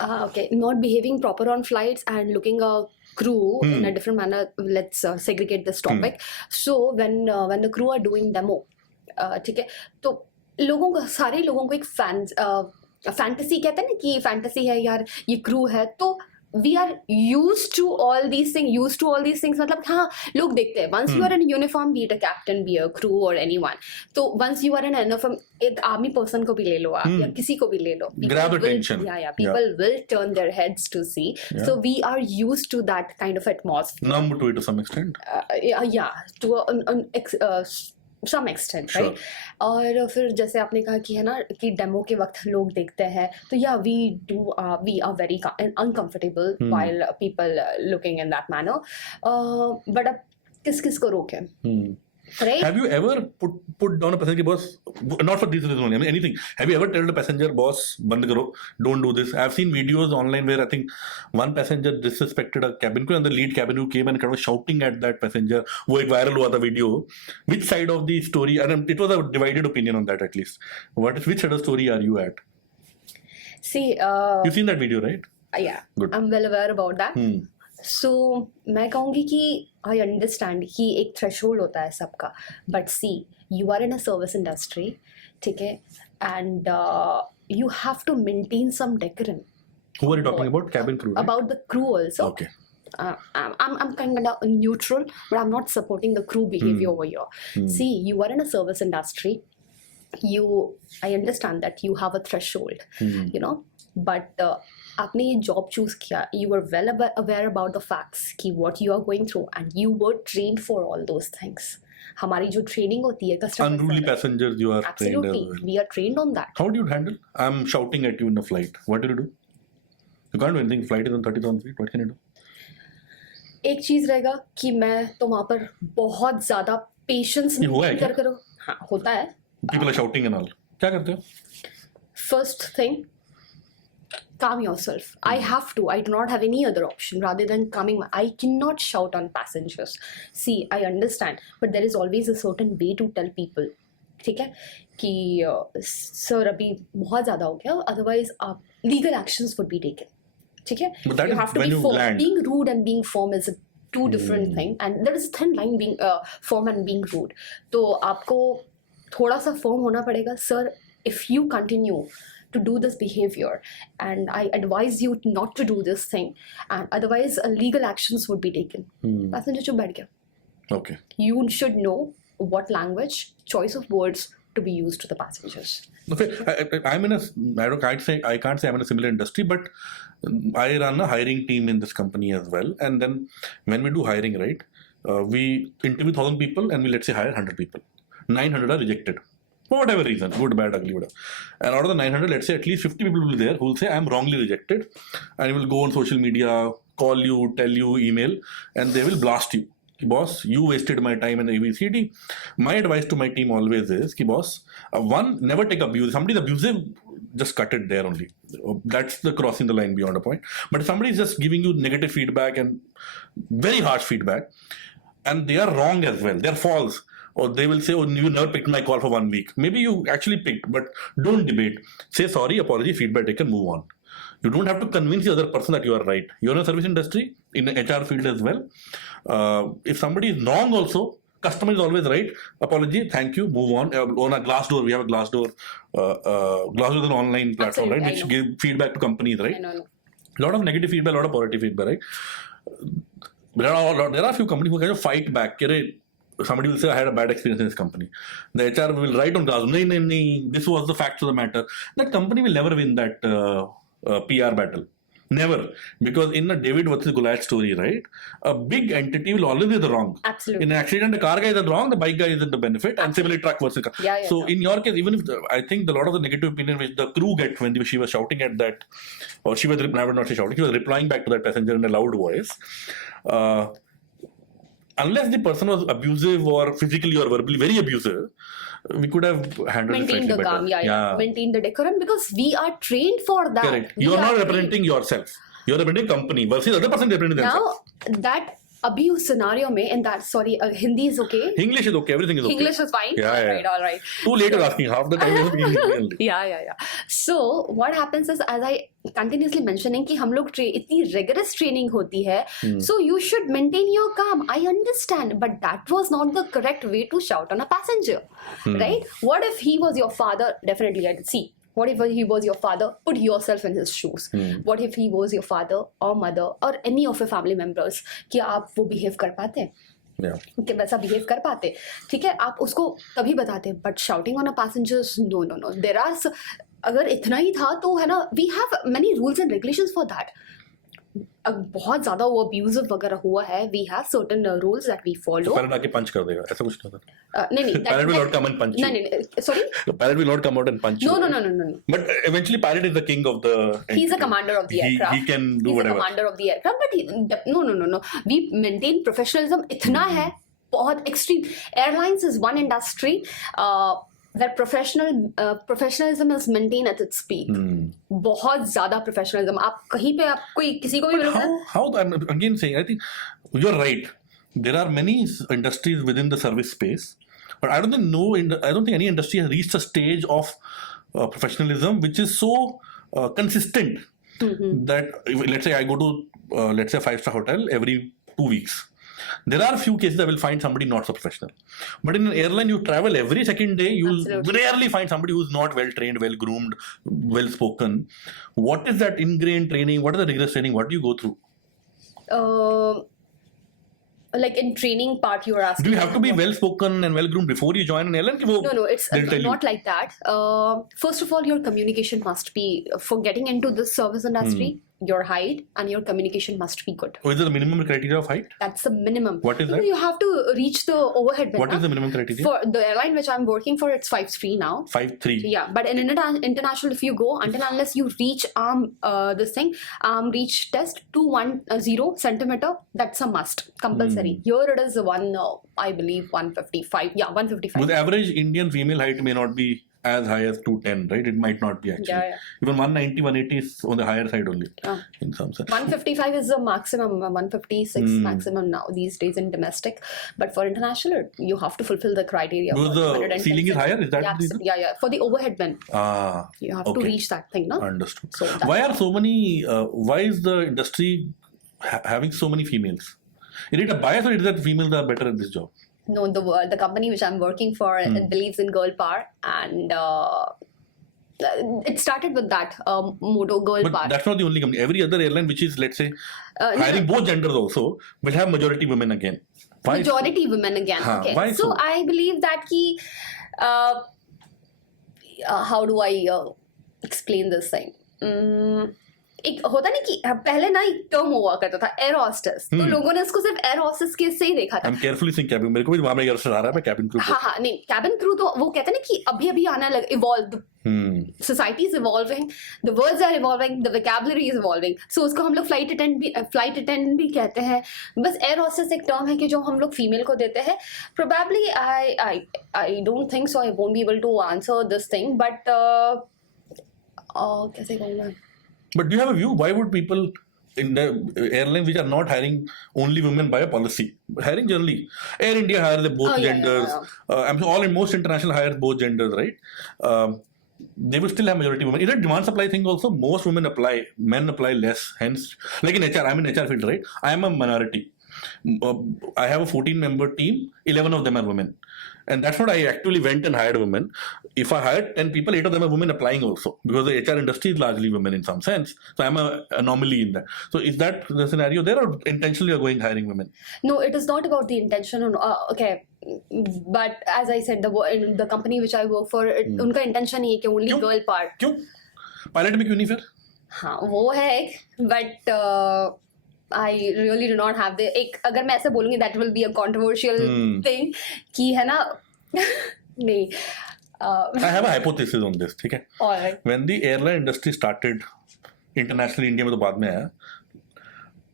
Okay, not behaving proper on flights and looking a crew in a different manner. Let's segregate this topic. So when the crew are doing demo, ठीक है, तो सारे लोगों को एक fantasy कहते हैं ना कि फैंटेसी है यार ये क्रू है. तो we are used to all these things मतलब हाँ लोग देखते हैं. Once you are in a uniform, be it a captain, be a crew or anyone, तो once you are in a uniform, एक आर्मी पर्सन को भी ले लो आप या किसी को भी ले लो, grab attention. People will turn their heads to see. So we are used to that kind of atmosphere. Numb to it to some extent. To some extent, right? और फिर जैसे आपने कहा कि है ना कि डेमो के वक्त लोग देखते हैं तो we are very uncomfortable while people looking in that manner. But अब किस को रोके? Right? Have you ever put down a passenger boss? Not for this reason only. I mean anything. Have you ever told a passenger boss, "Band karo, don't do this"? I've seen videos online where I think one passenger disrespected a cabin crew and the lead cabin crew came and kind of shouting at that passenger. वो एक viral हुआ था video. Which side of the story? And it was a divided opinion on that at least. Which side of the story are you at? See, you've seen that video, right? Yeah. Good. I'm well aware about that. So मैं कहूँगी कि I understand कि एक threshold होता है सबका, but see, you are in a service industry, ठीक है, and you have to maintain some decorum. Who are you talking about? Cabin crew, right? About the crew also. Okay. I'm kind of neutral, but I'm not supporting the crew behavior over here. See, you are in a service industry. I understand that you have a threshold, you know, but आपने ये job choose किया. You were well aware about the facts कि what you are going through, and you were trained for all those things. हमारी जो training होती है customer Unruly service. passengers, you are trained as Absolutely, well. we are trained on that. How do you handle? I'm shouting at you in a flight. What do? You can't do anything. Flight is on 30,000 feet. What can you do? एक चीज रहेगा कि मैं तो वहां पर बहुत ज्यादा पेशेंस ये हुआ है क्या? करो. हाँ, होता है. People are shouting and all. क्या करते हो? First thing, calm yourself. I have to. I do not have any other option rather than calming. I cannot shout on passengers. See, I understand, but there is always a certain way to tell people. ठीक है कि sir अभी बहुत ज्यादा हो गया. Otherwise, legal actions would be taken. ठीक है? But that You is have to when be you firm. land. Being rude and being firm is two different things, and there is a thin line being firm and being rude. तो आपको थोड़ा सा firm होना पड़ेगा. Sir, if you continue to do this behavior, and I advise you not to do this thing, and otherwise legal actions would be taken. Passenger चुप बैठ गया. Okay. You should know what language, choice of words to be used to the passengers. Okay. I'm in a. I can't say I'm in a similar industry, but I run a hiring team in this company as well. And then when we do hiring, right, we interview 1,000 people, and we let's say hire 100 people. 900 are rejected for whatever reason, good, bad, ugly, whatever. And out of the 900, let's say at least 50 people will be there who will say I'm wrongly rejected, and will go on social media, call you, tell you, email, and they will blast you. Boss, you wasted my time in ABCD. My advice to my team always is, boss, one, never take abuse. Somebody's abusive, just cut it there only. That's the crossing the line beyond a point. But if somebody is just giving you negative feedback and very harsh feedback, and they are wrong as well, they're false, or they will say, oh, you never picked my call for 1 week. Maybe you actually picked, but don't debate. Say sorry, apology, feedback taken, move on. You don't have to convince the other person that you are right. You're in a service industry, in the HR field as well. If somebody is wrong also, customer is always right. Apology, thank you, move on. On a Glassdoor, we have a Glassdoor. Glassdoor is an online platform, Absolutely, right? I Which know. give feedback to companies, right? I know. A lot of negative feedback, a lot of positive feedback, right? There are a few companies who kind of fight back. Somebody will say, I had a bad experience in this company. The HR will write on Glassdoor, no, this was the facts of the matter. That company will never win that PR battle. Never. Because in a David versus Goliath story, right, a big entity will always be the wrong. Absolutely. In an accident, the car guy is the wrong, the bike guy is in the benefit, and similarly truck versus car. Yeah, So yeah. in your case, even if I think a lot of the negative opinion which the crew get when she was shouting at that, or she was not shouting, she was replying back to that passenger in a loud voice. Unless the person was abusive or physically or verbally very abusive, we could have handled it Maintain slightly the better. calm, yeah. Maintain the decorum because we are trained for that. Correct. We You are not trained. representing yourself. You are representing company versus other person representing themselves. Now that abuse scenario mein, and that Hindi is okay. English is okay. Everything is okay. English is fine. Yeah. All right. Too late is asking. Half the time you have to be English only. Yeah. So what happens is, as I continuously mentioning कि हम लोग इतनी rigorous training होती है, so you should maintain your calm. I understand, but that was not the correct way to shout on a passenger, right? What if he was your father? Definitely, I'd see. What if he was your father? Put yourself in his shoes. What if he was your father or mother or any of your family members? क्या आप वो behave कर पाते? Yeah. कि वैसा behave कर पाते, ठीक है, आप उसको तभी बताते. But shouting on a passengers, no there are, अगर इतना ही था तो है ना, we have many rules and regulations for that. बहुत ज्यादा वो अब्यूजिव वगैरह हुआ है, we have certain rules that we follow. Pilot आके punch कर देगा. ऐसा कुछ नहीं होता. नहीं Pilot will not come and punch you. नहीं sorry, The pilot will not come out and punch you. no. But eventually, pilot is the king of the. He's the entity. commander of the aircraft. He can do He's whatever. the commander of the aircraft, but no. We maintain professionalism. इतना है, बहुत extreme. Airlines is one industry where professionalism is maintained at its peak. बहुत ज़्यादा professionalism. आप कहीं पे आप कोई किसी को भी मिलोगे. How I'm again saying, I think you're right. There are many industries within the service space, but I don't think any industry has reached a stage of professionalism which is so consistent that let's say I go to let's say a 5-star hotel every 2 weeks. There are few cases I will find somebody not so professional. But in an airline, you travel every second day. You'll Absolutely. rarely find somebody who's not well trained, well groomed, well spoken. What is that ingrained training? What is the rigorous training? What do you go through? Like in training part, you are asking. Do you have to be well spoken and well groomed before you join an airline? No, it's They'll tell not like that. First of all, your communication must be, for getting into this service industry, your height and your communication must be good. Oh, is there a minimum criteria of height? That's the minimum. What is No, that? you have to reach the overhead bin. What is the minimum criteria? For the airline which I'm working for, it's 5'3" now. 5'3". Yeah, but in international, if you go, until unless you reach reach test 210 centimeter, that's a must, compulsory. Here it is I believe 155. Yeah, 155. The average Indian female height may not be as high as 210, right? It might not be actually. Yeah. Even 190, 180 is on the higher side only in some sense. 155 is the maximum, 156 maximum now these days in domestic. But for international, you have to fulfill the criteria. Because the 110 ceiling is higher, is that yeah, the reason? yeah. For the overhead bin, you have to okay. reach that thing, no? Understood. So Why are so many, why is the industry having so many females? Is it a bias or is it that females are better at this job? No, the company which I'm working for it believes in girl power, and it started with that motto, girl But power. that's not the only company. Every other airline which is, let's say, hiring both genders also, will have majority women again. Why? Majority women again. Okay. Why so? I believe that how do I explain this thing? एक होता नहीं कि पहले ना एक term हुआ करता था एयर हॉस्टेस, तो लोगों ने इसको सिर्फ एयर हॉस्टेस के से ही देखा था. I'm carefully saying cabin. मेरे को भी वहाँ में आ रहा है मैं cabin crew. हाँ नहीं, कैबिन क्रू तो वो कहते हैं ना कि अभी आना लग evolve, society is evolving, the words are evolving, the vocabulary is evolving. So उसको हम लोग फ्लाइट अटेंडेंट भी कहते हैं. बस एयर हॉस्टेस एक टर्म है कि जो हम लोग फीमेल को देते हैं. Probably I don't think so. I won't be able to answer this thing, but कैसे कहूँगा? But do you have a view? Why would people in the airlines which are not hiring only women by a policy, hiring generally? Air India hires both genders. I'm sure most international hires both genders, right? They will still have majority women. Is it demand supply thing also? Most women apply, men apply less. Hence, like in HR, I'm in HR field, right? I am a minority. I have a 14-member team. 11 of them are women. And that's what I actually went and hired women. If I hired 10 people, 8 of them are women applying also, because the HR industry is largely women in some sense. So I'm an anomaly in that. So is that the scenario there, or intentionally you're going hiring women? No, it is not about the intention. Okay. But as I said, the company which I work for, उनका intention ही है कि only girl part. क्यों? Pilot में क्यों नहीं फिर? हाँ वो है एक, but I really do not have एक अगर मैं ऐसे बोलूँगी that will be a controversial thing कि है ना नहीं. I have a hypothesis on this, ठीक है? Alright. When the airline industry started internationally, India में तो बाद में आया,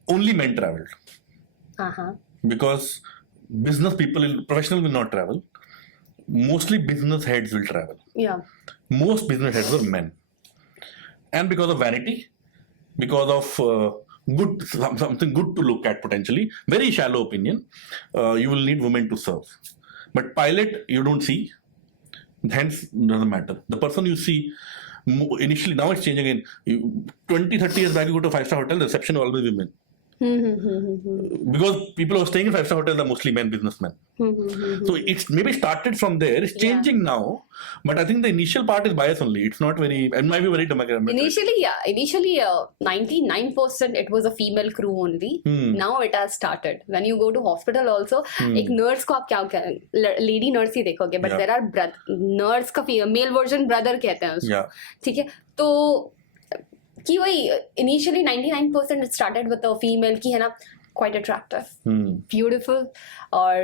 only men traveled. Because business people, professionals will not travel. Mostly business heads will travel. Yeah. Most business heads were men. And because of vanity, because of something good to look at potentially, very shallow opinion, you will need women to serve. But pilot, you don't see. Hence, doesn't matter. The person you see, initially, now it's changing again. 20-30 years back, you go to a 5-star hotel, the reception are always women. Because people who are staying in 5-star hotels are mostly men, businessmen. So it's maybe started from there. It's changing now, but I think the initial part is bias only. It's not very. It might be very democratic. Initially, 99% it was a female crew only. Now it has started. When you go to hospital also, एक nurse को आप क्या कहें? Lady nurse ही देखोगे, but there are nurse का male version brother कहते हैं उसको. ठीक है, तो कि वही initially 99% it started with a female की है ना, quite attractive, beautiful, or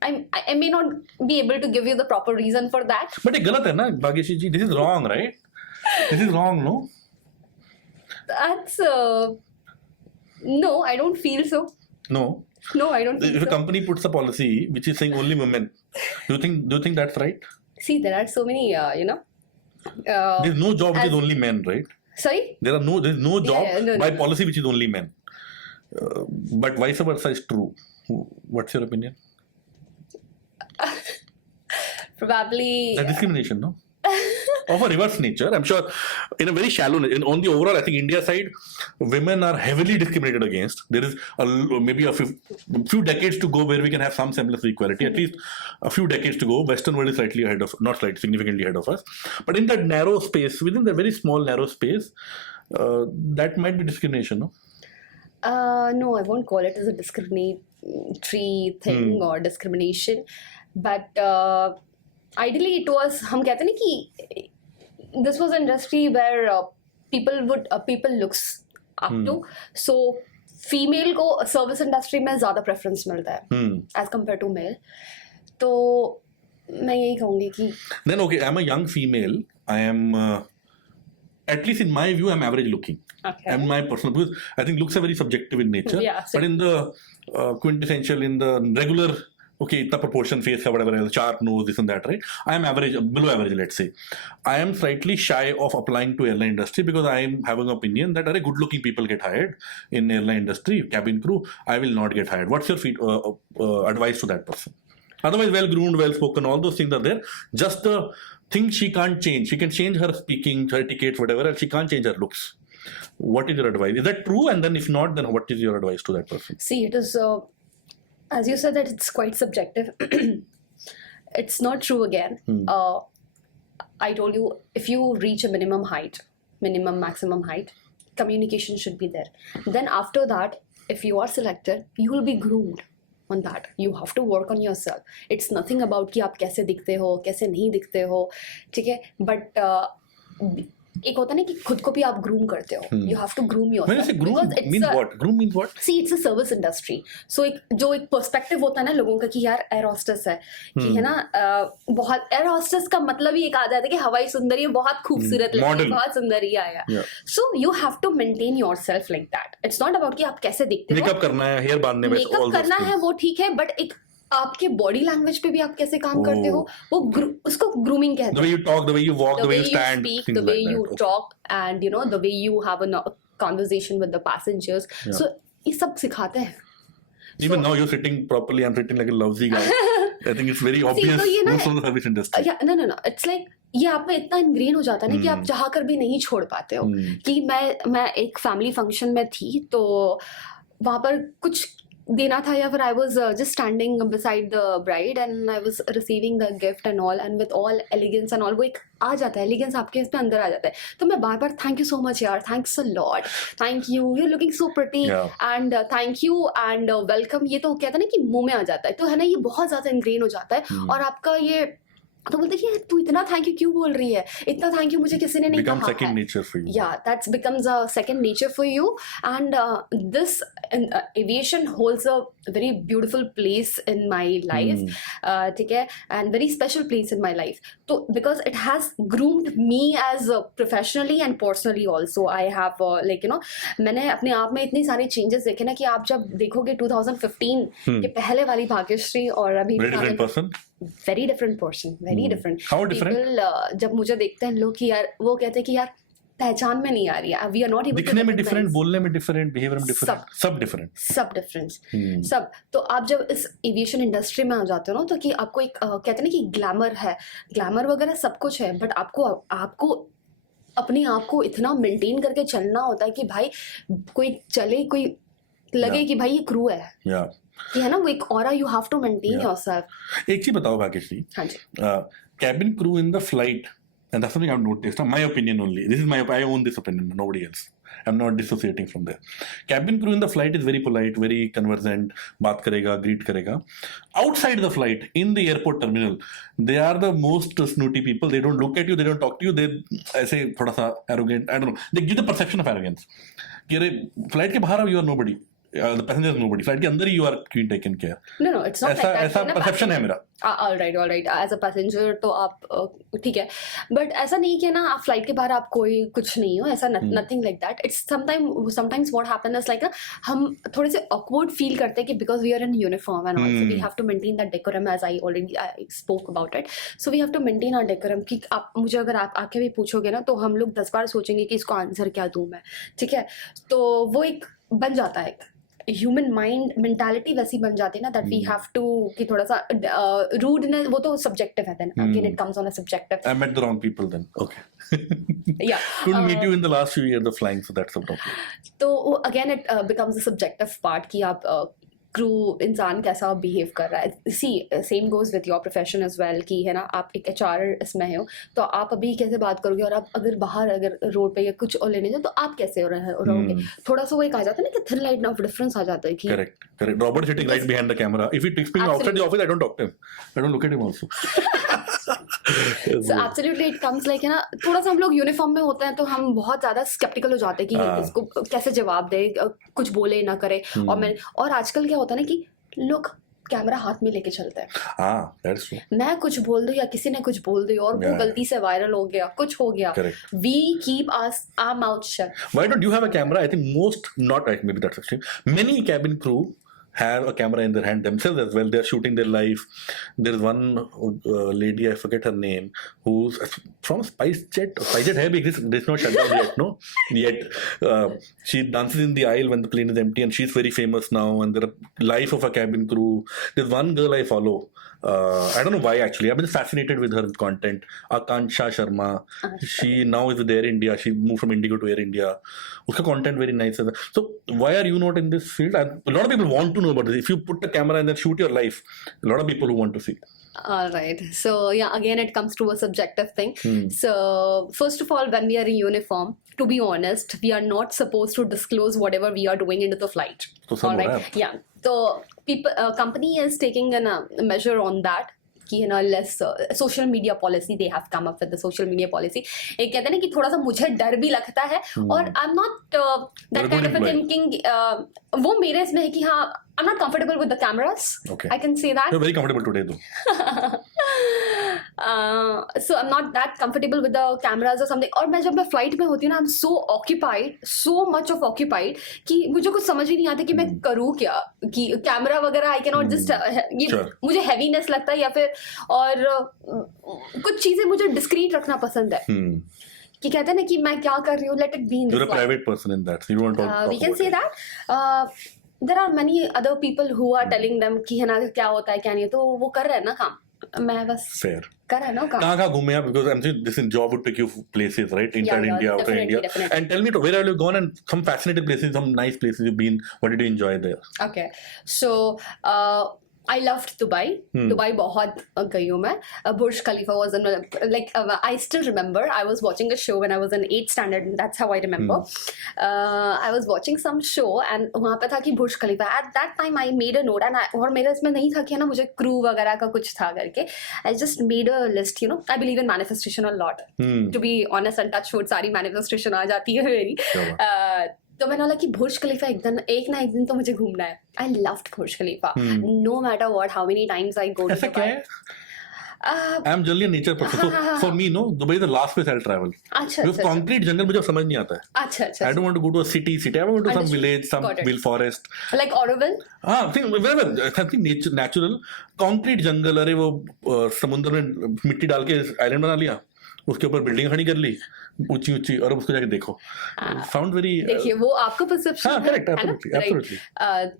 I may not be able to give you the proper reason for that. But ये गलत है ना, भाग्यश्री जी. This is wrong, right? This is wrong, no? That's no, I don't feel so. No. No, I don't feel If a company puts a policy which is saying only women, do you think that's right? See, there are so many, There's no job which is only men, right? Sorry? There's no job by no. policy which is only men. But vice versa is true. What's your opinion? Probably. That's discrimination, no? of a reverse nature. I'm sure in a very shallow, on the overall, I think India side, women are heavily discriminated against. There is maybe a few decades to go where we can have some semblance of equality. At least a few decades to go. Western world is slightly ahead of, not slightly, significantly ahead of us. But in that narrow space, within that very small narrow space, that might be discrimination, no? No, I won't call it as a discriminatory thing or discrimination. But ideally it was, हम कहते हैं ना कि this was an industry where people looks up to. So female को service industry में ज़्यादा preference मिलता है as compared to male. तो मैं यही कहूँगी कि Then okay, I'm a young female. I am, at least in my view, I'm average looking. Okay. And my personal, because I think looks are very subjective in nature. Yeah, but in the quintessential, in the regular, okay, itna proportion face or whatever else, sharp nose, this and that, right? I am average, below average, let's say. I am slightly shy of applying to airline industry because I am having an opinion that good looking people get hired in airline industry, cabin crew. I will not get hired. What's your advice to that person? Otherwise, well groomed, well spoken, all those things are there. Just the thing she can't change. She can change her speaking, her etiquette, whatever else. She can't change her looks. What is your advice? Is that true? And then if not, then what is your advice to that person? See, it is, as you said, that it's quite subjective. It's not true again. I told you, if you reach a maximum height, communication should be there. Then after that, if you are selected, you will be groomed on that. You have to work on yourself. It's nothing about कि आप कैसे दिखते हो, कैसे नहीं दिखते हो, ठीक है? But एक होता है ना कि खुद को भी आप ग्रूम करते हो. You have to groom yourself. When you say groom, means what? Groom means what? See, it's a service industry. So एक perspective होता है ना लोगों का कि यार एयर हॉस्टेस है, कि है ना बहुत एयर हॉस्टेस का मतलब ही एक आ जाता है कि हवाई सुंदरी बहुत खूबसूरत लगती है, बहुत सुंदरी आया. So you have to maintain yourself like that. It's not about कि आप कैसे दिखते हो. मेकअप करना है, हेयर बांधने में, मेकअप करना है वो ठीक है, बट एक आपके बॉडी लैंग्वेज पे भी आप कैसे काम करते हो, वो उसको ग्रूमिंग कहते हैं. The way you talk, the way you walk, the way you stand, speak, the way you talk, and you know the way you have a conversation with the passengers. So ये सब सिखाते हैं. Even now you're sitting properly. I'm sitting like a lousy guy. I think it's very obvious. Most of the service industry. Yeah, no. It's like ये आप में इतना ingrained हो जाता है ना कि आप चाह कर भी नहीं छोड़ पाते हो. कि मैं एक फैमिली फंक्शन में थी तो वहाँ पर कुछ देना था या फिर I was just standing beside the bride and I was receiving the gift and all, and with all elegance and all, वो एक आ जाता है, elegance आपके इसमें अंदर आ जाता है. तो मैं बार बार thank you so much यार, thanks a lot, thank you, you're looking so pretty, and thank you and welcome, ये तो कहता है ना कि मुंह में आ जाता है. तो है ना, ये बहुत ज़्यादा इनग्रेन हो जाता है. और आपका ये तो बोलते कि तू इतना थैंक यू क्यों बोल रही है, इतना थैंक यू मुझे किसी ने नहीं कहा है. second nature for you. Yeah, that becomes a second nature for you, and this aviation holds a very beautiful place in my life, ठीक है, and very special place in my life. So because it has groomed me as professionally and personally also. I have like you know, मैंने अपने आप में इतनी सारी changes देखे ना कि आप जब देखोगे 2015 के पहले वाली भाग्यश्री और अभी very different person. Very different person, very different. How different? People जब मुझे देखते हैं लोग कि यार वो कहते हैं कि यार पहचान में नहीं आ रही है, we are not able to दिखने में recognize. different, बोलने में different, behavior में different, सब different. सब. तो आप जब इस एविएशन इंडस्ट्री में आ जाते हो ना, तो कि आपको एक कहते हैं ना कि ग्लैमर है, ग्लैमर वगैरह सब कुछ है, बट आपको अपने आप को इतना मेंटेन करके चलना होता है कि भाई कोई चले, कोई लगे कि भाई ये क्रू है. कि है ना, वो एक aura you have to maintain yourself. एक चीज बताओ भाग्यश्री. हाँ जी. Cabin crew in the flight, and that's something I've noticed. My opinion only. This is I own this opinion. Nobody else. I'm not dissociating from there. Cabin crew in the flight is very polite, very conversant. बात करेगा, greet करेगा. Outside the flight, in the airport terminal, they are the most snooty people. They don't look at you. They don't talk to you. They ऐसे थोड़ा सा arrogant. I don't know. They give the perception of arrogance. कि अरे flight के बाहर you are nobody. The passenger is nobody. Flight के अंदर ही you are being taken care. No, it's not like that. ऐसा perception है मेरा. All right. As a passenger तो आप ठीक है, but ऐसा नहीं कि ना आप फ्लाइट के बाहर आप कोई कुछ नहीं हो, ऐसा nothing like that. It's sometimes what happens is like ना हम थोड़े से awkward feel करते हैं कि because we are in uniform and also we have to maintain that decorum, as I spoke about it. So we have to maintain our decorum. कि आप मुझे अगर आप आके भी पूछोगे ना तो हम लोग 10 बार सोचेंगे कि इसको आंसर क्या दूं मैं, ठीक है. तो वो एक बन जाता है ह्यूमन माइंड मेंटालिटी वैसी बन जाती है ना दैट वी हैव टू कि थोड़ा सा रूडनेस वो तो सब्जेक्टिव है, then again it comes on a subjective. I met the wrong people then. Okay. Yeah. Couldn't meet you in the last few years of flying, so that's the problem. तो again it becomes a subjective part कि आप crew इंसान कैसा behave कर रहा है. See same goes with your profession as well कि है ना, आप एक HR इसमें हो तो आप अभी कैसे बात करोगे, और आप अगर बाहर अगर रोड पे या कुछ और लेने जाओ तो आप कैसे रहोगे. थोड़ा सा वो एक आ जाता है ना कि थिन लाइन ऑफ डिफरेंस आ जाता है कि Correct. Robert sitting right behind the camera. If he takes me outside the office, I don't talk to him. I don't look at him also. So absolutely it comes like है ना, थोड़ा सा हम लोग uniform में होते हैं तो हम बहुत ज्यादा स्केप्टिकल हो जाते हैं कि इसको कैसे जवाब दे, कुछ बोले ना करे. और आजकल क्या होता है ना कि लोग कैमरा हाथ में लेके चलते हैं. That's true. मैं कुछ बोल दूं या किसी ने कुछ बोल दिया और वो गलती से वायरल हो गया, कुछ हो गया. We keep our mouth shut. Why don't you have a camera? I think most, not like maybe that's extreme. Many cabin crew have a camera in their hand themselves as well. They're shooting their life. There's one lady, I forget her name, who's from SpiceJet. SpiceJet है, there's no shutdown yet, no? Yet she dances in the aisle when the plane is empty, and she's very famous now. And the life of a cabin crew. There's one girl I follow. I don't know why actually. I've been fascinated with her content. Akansha Sharma. She now is with Air India. She moved from Indigo to Air India. Uska content very nice. So why are you not in this field? A lot of people want to know about this. If you put the camera and then shoot your life, a lot of people who want to see. All right. So yeah, again it comes to a subjective thing. So first of all, when we are in uniform, to be honest, we are not supposed to disclose whatever we are doing into the flight. So all right. Yeah. So people, company is taking a measure on that. कि है ना, less social media policy they have come up with the social media policy. एक कहते हैं ना कि थोड़ा सा मुझे डर भी लगता है, और I am not that kind of thinking. वो मेरे इसमें है कि हाँ, I am not comfortable with the cameras. I can say that. You're very comfortable today though. So I'm not that comfortable with the cameras or something. और मैं जब मैं फ्लाइट में होती हूँ ना, I'm so occupied, so much of occupied कि मुझे कुछ समझ ही नहीं आता कि मैं करूँ क्या, कि कैमरा वगैरह I cannot just ये मुझे heaviness लगता है, या फिर और कुछ चीजें मुझे discreet रखना पसंद है. कि कहते हैं ना कि मैं क्या कर रही हूँ, let it be in the You're a private person in that, so you don't talk we can say that. There are many other people who are telling them कि है ना क्या होता है क्या नहीं, तो वो कर रहे हैं ना काम. मैं बस fair कर रहा है ना काम. कहाँ घूमे आप? Because I'm saying this in job would take you places, right? Inside India, outside India. Definitely. And tell me, where have you gone, and some fascinating places, some nice places you've been? What did you enjoy there? Okay, so I loved Dubai. Dubai बहुत गई हूँ मैं. Burj Khalifa was like I still remember I was watching a show when I was in 8th standard. That's how I remember. I was watching some show and वहाँ पे था कि Burj Khalifa. At that time I made a note, and और मेरे इसमें नहीं था कि ना मुझे क्रू वगैरह का कुछ था करके. I just made a list, you know. I believe in manifestation a lot. To be honest and touch wood, सारी manifestation आ जाती है मेरी. तो मैंने बोला कि बुर्ज खलीफा एक ना एक दिन तो मुझे घूमना है. I loved Burj Khalifa, no matter what, how many times I go. ऐसा क्या है? I am generally a nature person, so for me, no, Dubai is the last place I'll travel. Because concrete jungle मुझे समझ नहीं आता है. I don't want to go to a city. I want to go to some village, some wild forest. Like Auroville? think natural. Concrete jungle, अरे वो समुद्र में मिट्टी डाल के आइलैंड बना लिया, उसके ऊपर बिल्डिंग खड़ी कर ली ऊंची, और उसको जाके देखो. साउंड वेरी, देखिए वो आपका परसेप्शन है. Correct, absolutely.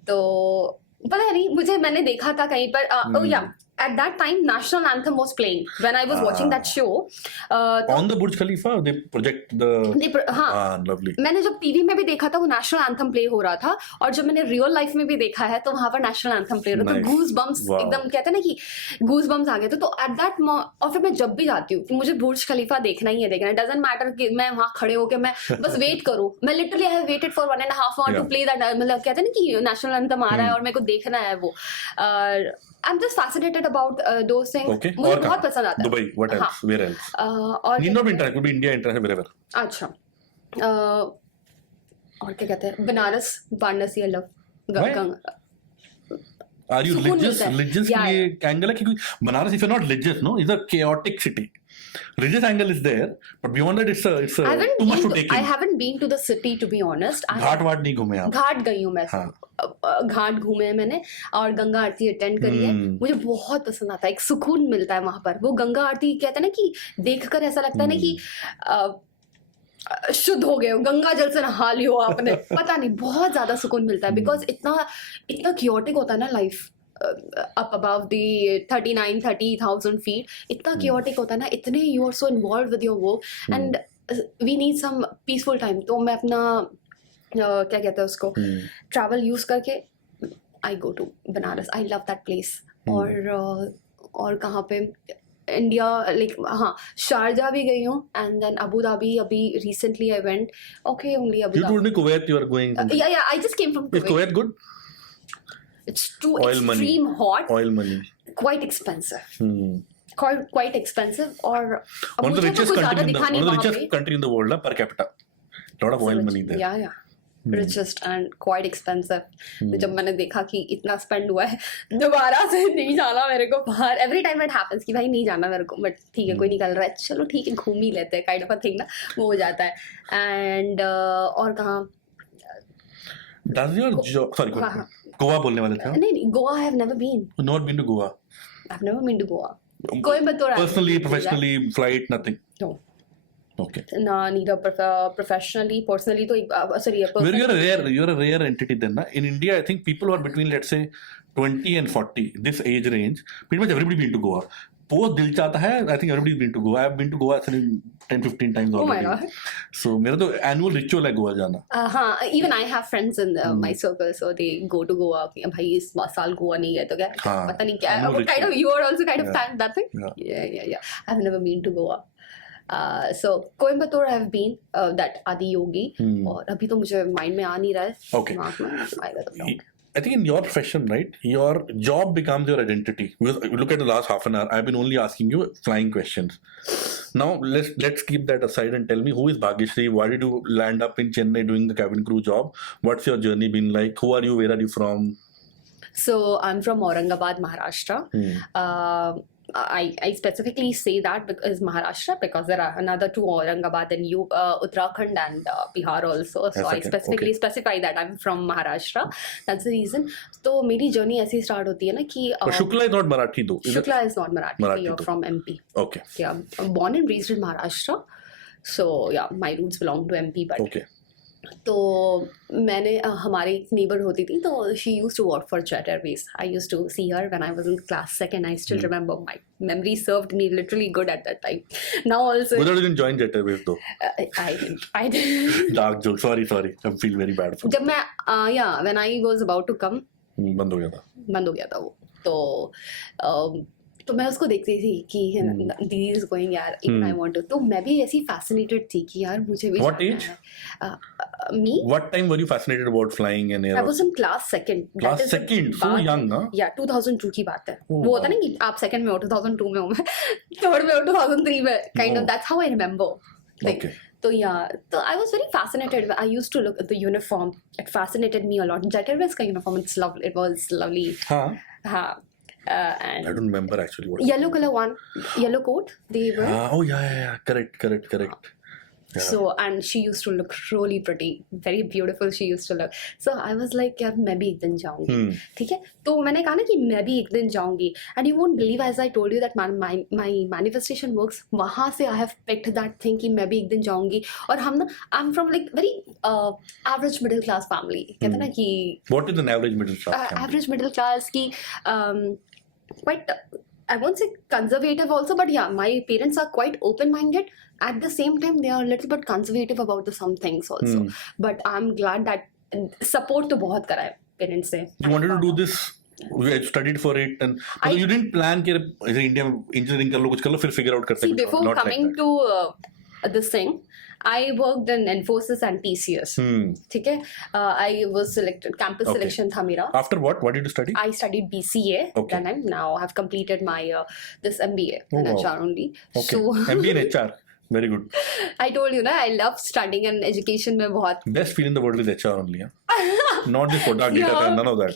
तो पता नहीं, मुझे मैंने देखा था कहीं पर. At that time, national anthem was playing when I was watching that show. On the Burj Khalifa, they project the. Lovely. मैंने जब टीवी में भी देखा था वो नेशनल एंथम प्ले हो रहा था, और जब मैंने रियल लाइफ में भी देखा है तो वहां पर नेशनल एंथम प्ले हो रहा था. तो गूज बम्स एकदम कहते हैं ना कि गूज बम्स आ गए थे. तो एट दैट, और फिर मैं जब भी जाती हूँ कि मुझे बुर्ज खलीफा देखना ही है, देखना. डजंट मैटर कि मैं वहां खड़े होकर मैं बस वेट करूँ. मैं literally I have waited for 1.5 hours to play that. मतलब कहते हैं ना कि नेशनल एंथम आ रहा है और मेरे को देखना है वो. I'm just fascinated about those things. Okay. मुझे बहुत पसंद आता है. Dubai, what else? Where else? और need not be international, could be India, international, wherever. अच्छा. और क्या कहते हैं, Banaras, Varanasi, I love. Are you religious? Religious के लिए angle है, क्योंकि Banaras, if you're not religious, no, is a chaotic city. Religious angle is there, but beyond that, it's too much to take in. I haven't been to the city, to be honest. घाट वाट नहीं घूमे आप? घाट गई हूँ मैं. घाट घूमे हैं मैंने, और गंगा आरती अटेंड करी है. मुझे बहुत पसंद आता है, एक सुकून मिलता है वहां पर. वो गंगा आरती कहते हैं ना कि देखकर ऐसा लगता है ना कि शुद्ध हो गए हो, गंगा जल से नहा लियो आपने, पता नहीं, बहुत ज्यादा सुकून मिलता है बिकॉज इतना इतना क्योटिक होता है ना life up above the 30,000 feet, इतना chaotic होता है ना, इतने you are so involved with your work and we need some peaceful time. तो मैं अपना क्या कहते हैं उसको travel use करके I go to Banaras. I love that place. और कहाँ पे इंडिया, लाइक हाँ शारजा भी गई हूँ एंड देन अबू धाबी अभी recently I went. Okay only Abu You told me Kuwait you are going. yeah I just came from Is Kuwait good? It's too Oil money. extreme hot, Oil money. quite expensive. Quite expensive. और अब One of the मुझे तो richest कुछ ज्यादा country in the दिखा नहीं one of the वहाँ richest पे. country in the world per capita. Lot of oil money there. Yeah. Richest and quite expensive. तो जब मैंने देखा कि इतना स्पेंड हुआ है, दोबारा से नहीं जाना मेरे को बाहर. एवरी टाइम इट हैपेंस कि भाई नहीं जाना मेरे को, बट ठीक है कोई निकल रहा है, चलो ठीक है घूम ही लेते हैं, काइंड ऑफ अ थिंग ना, वो हो जाता है. एंड और कहाँ Does your job? Sorry, Goa बोलने वाले थे. नहीं Goa I have never been. Not been to Goa. I have never been to Goa. Coimbatore. Personally, professionally, flight, nothing. No. Okay. ना neither professionally, personally तो sorry. Where you're a rare entity then, na? In India, I think people who are between let's say 20 and 40, this age range, pretty much everybody been to Goa. बहुत दिल चाहता है. I think everybody been to Goa. I've been to Goa 10-15 times already. Oh my God. So मेरा तो annual ritual है गोवा जाना. हाँ, even I have friends in my circle, so they go to Goa. भाई इस साल गोवा नहीं गए तो क्या? पता नहीं क्या. Kind of, you are also kind of fan that thing. Yeah. I've never been to Goa. So Coimbatore I have been, that Adi Yogi. और अभी तो मुझे mind में आ नहीं रहा है. Okay. दिमाग में आएगा तो. I think in your profession, right, your job becomes your identity. Because look at the last half an hour, I've been only asking you flying questions. Now let's keep that aside and tell me, who is Bhagyashree? Why did you land up in Chennai doing the cabin crew job? What's your journey been like? Who are you? Where are you from? So I'm from Aurangabad, Maharashtra. I specifically say that because Maharashtra, because there are another two Aurangabad and Uttarakhand and Bihar also. So I specifically specify that I'm from Maharashtra. That's the reason. तो मेरी journey ऐसे start होती है ना कि Shukla is not Marathi though. Shukla is not Marathi. You're from MP. Okay. Yeah, I'm born and raised in Maharashtra. So yeah, my roots belong to MP. But Okay. तो मैंने हमारे एक neighbour होती थी, तो she used to work for Jet Airways. I used to see her when I was in class 2nd. I still remember my memory served me literally good at that time. Now also Whether you didn't join Jet Airways though. I did. Dark joke. Sorry. I feel very bad for. जब मैं when I was about to come, बंद हो गया था वो. तो मैं उसको देखती थी कि दीदी इज गोइंग यार, इवन आई वांट टू. तो मैं भी ऐसी फैसिनेटेड थी कि यार मुझे भी. What age? Me? What time were you fascinated about flying and air? I was in class 2nd. Class 2nd? So young, huh? Yeah, 2002 की बात है. वो होता ना कि आप 2nd में हो, 2002 में हो, मैं 3rd में हो, 2003 में. Kind of, that's how I remember. Like, Okay. So yeah, so I was very fascinated. I used to look at the uniform. It fascinated me a lot. Jet Airways का uniform, it's lovely. It was lovely. हाँ. And I don't remember actually what. Yellow color one, yellow coat. They were. Oh yeah. Correct. Yeah. So and she used to look really pretty, very beautiful. She used to look. So I was like, यार मैं भी एक दिन जाऊँगी. ठीक है? तो मैंने कहा ना कि मैं भी एक दिन जाऊँगी. And you won't believe, as I told you, that my manifestation works. वहाँ से I have picked that thing कि मैं भी एक दिन जाऊँगी. और हम ना, I'm from like very average middle class family. कहते हैं ना कि. What is an average middle class family? Average middle class की quite. I won't say conservative also, but yeah, my parents are quite open-minded. At the same time, they are a little bit conservative about some things also. But I'm glad that support तो बहुत करा है parents से. You wanted to do this. You had studied for it, and you didn't plan कि India में engineering कर लो, कुछ कर लो, फिर figure out करते. See, before coming to this thing, I worked in Infosys and TCS. ठीक है? I was selected. Campus selection था मेरा. After what? What did you study? I studied BCA. Okay. Then now I have completed my this MBA in HR only. Okay. So MBA in HR. Very good. I told you ना, I love studying and education में बहुत. Best feel in the world is HR only. Huh? Not this product data, none of that.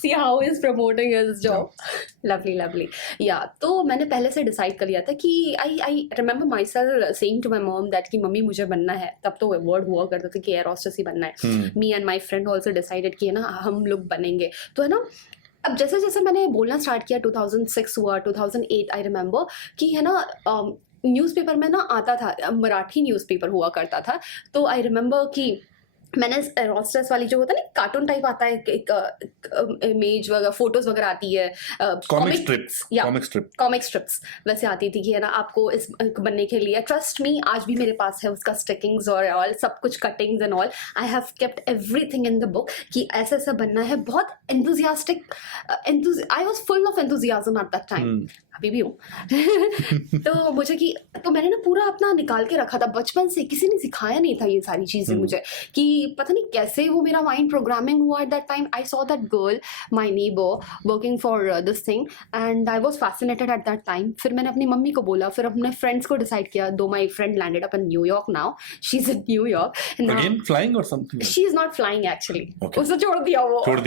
See how he's promoting his job. Lovely. Yeah. तो मैंने पहले से decide कर लिया था कि I remember myself saying to my mom that कि mummy मुझे बनना है. तब तो वर्ड हुआ करता था कि एयर होस्टेस ही बनना है. Me and my friend also decided कि ना हम लोग बनेंगे. तो है ना, अब जैसे जैसे मैंने बोलना स्टार्ट किया, 2006 हुआ, 2008 आई रिमेंबर कि है ना, न्यूज़पेपर में ना आता था, मराठी न्यूज़पेपर हुआ करता था, तो आई रिमेम्बर कि मैंने एरोस्ट्रेस वाली जो होता है ना कार्टून टाइप आता है, एक इमेज वगैरह फोटोज वगैरह आती है, कॉमिक स्ट्रिप्स, कॉमिक स्ट्रिप्स वैसे आती थी कि है ना आपको इस बनने के लिए, ट्रस्ट मी आज भी मेरे पास है उसका स्टिकिंग्स और ऑल सब कुछ, cuttings and all, I have kept everything in the book कि ऐसा ऐसा बनना है, बहुत enthusiastic, I was full of enthusiasm eight that time, अभी भी हूँ। तो मुझे कि तो मैंने ना पूरा अपना निकाल के रखा था बचपन से, किसी ने सिखाया नहीं था ये सारी चीजें मुझे, कि पता नहीं कैसे वो मेरा माइंड प्रोग्रामिंग हुआ eight that time. I saw that girl, my neighbour, working for this thing and I was fascinated eight that time. फिर मैंने अपनी मम्मी को बोला, फिर अपने फ्रेंड्स को डिसाइड किया, though my friend landed up in New York now, she is in New York again flying और something, she is not flying actually, Okay. उसे छोड़ दिया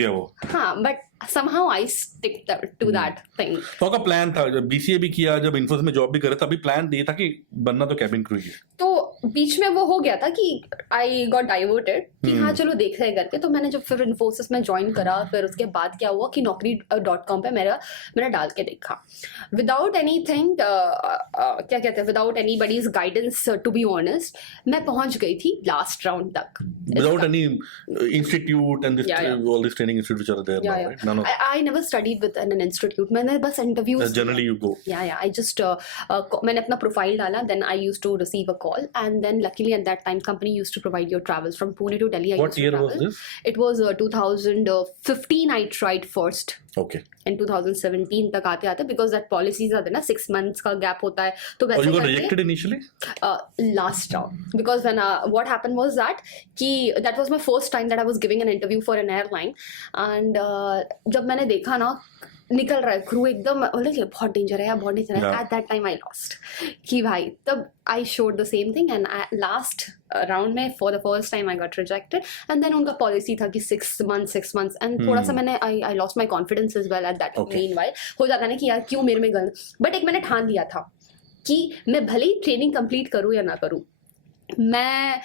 वो, हाँ, but somehow I stick to that thing. तो आपका प्लान था जब बीसीए भी किया, जब इन्फोसिस में जॉब भी करे, तभी प्लान ये था कि बनना तो कैबिन क्रू ही है? तो बीच में वो हो गया था कि आई गॉट डाइवर्टेड कि हाँ चलो देख रहे करके, तो मैंने जब फिर इन्फोसिस में ज्वाइन करा, फिर उसके बाद क्या हुआ कि naukri.com पे मैंने डाल के देखा, विदाउट एनीथिंग, क्या कहते हैं, without anybody's guidance, to be honest, मैं पहुंच गई थी लास्ट राउंड तक, without any institute and this all this training institutes are there now, right? None of I never studied with an institute, मैंने बस interviews, generally you go, I just मैंने अपना profile डाला, then I used to receive a call, and then luckily at that time company used to provide your travels from Pune to Delhi. What year was this? It was 2015 I tried first. Okay. In 2017 तक आते आते, because that policies आते ना 6 months का gap होता है, तो Or वैसे you got करके rejected initially? Last round, because when what happened was that कि that was my first time that I was giving an interview for an airline, and जब मैंने देखा ना निकल रहा है क्रू एकदम, बोले बहुत डेंजर है यार, बहुत डेंजर है, at that time I lost कि भाई, तब I showed the same thing, and last round में for the first time I got rejected, and then उनका पॉलिसी था कि 6 months, एंड थोड़ा सा मैंने I lost my confidence is well at that meanwhile, हो जाता है ना कि यार क्यों मेरे में गन, बट एक मैंने ठान लिया था कि मैं भले ही ट्रेनिंग कंप्लीट करूँ या ना करूँ, मैं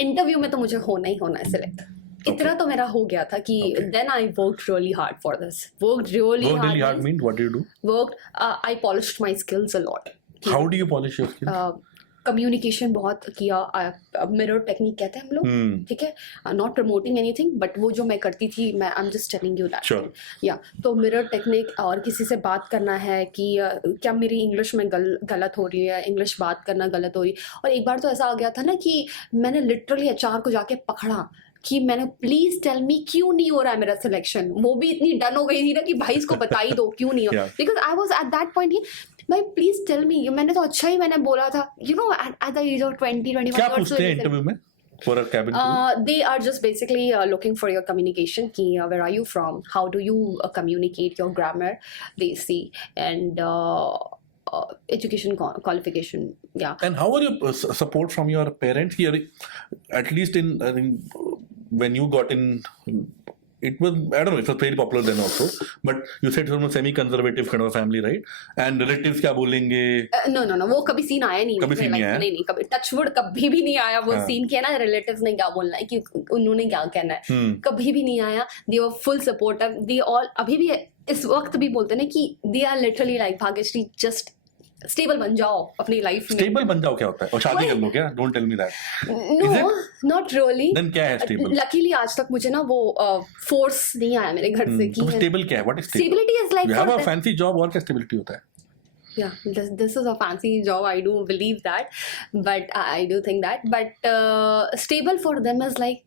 इंटरव्यू में तो मुझे होना ही होना है सिलेक्ट, इतना तो मेरा हो गया था कि then I worked really hard for this. Worked really hard means what do you do? I polished my skills a lot. How do you polish your skills? Communication बहुत किया, मिरर टेक्निक कहते हैं हम लोग, ठीक है, नॉट प्रमोटिंग एनीथिंग, बट वो जो मैं करती थी, मैं I am just telling you that, या तो मिरर टेक्निक, और किसी से बात करना है कि क्या मेरी इंग्लिश में गलत हो रही है, इंग्लिश बात करना गलत हो रही है, और एक बार तो ऐसा आ गया था ना कि मैंने लिटरली एचआर को जाके पकड़ा कि मैंने प्लीज टेल मी क्यों नहीं हो रहा है मेरा सिलेक्शन, वो भी इतनी डन हो गई थी ना कि भाई इसको बता ही दो क्यों नहीं हो, because I was at that point ही, भाई प्लीज टेल मी, मैंने तो अच्छा ही मैंने बोला था, you know at the age of 20-21 क्या पूछते हैं इंटरव्यू में for a cabin crew? They are just basically looking for your communication ki where are you from, how do you communicate, your grammar they see, and education qualification, yeah. And how are your support from your parents here, at least in I think when you got in, it was, I don't know, it was very popular then also, but you said from a semi-conservative kind of family, right? And relatives क्या बोलेंगे? No, वो कभी scene आया नहीं, कभी scene नहीं आया? नहीं, कभी टचवुड कभी भी नहीं आया वो सीन, कि ना रिलेटिव्स ने क्या बोलना है, कि उन्होंने क्या कहना है, कभी भी नहीं आया, they were full supportive, they all अभी भी इस वक्त भी बोलते हैं कि they are literally like Bhagyashree just stable बन जाओ अपनी लाइफ में। स्टेबल बन जाओ क्या होता है, और शादी कर लो क्या? Don't tell me that. No, not really. Then क्या है स्टेबल? लकीली आज तक मुझे ना वो फोर्स नहीं आया मेरे घर से कि स्टेबल क्या है, what is stability is like you have a fancy job, और क्या स्टेबिलिटी होता है? Yeah, this is a fancy job, I do believe that, but I do think that, but stable for them is like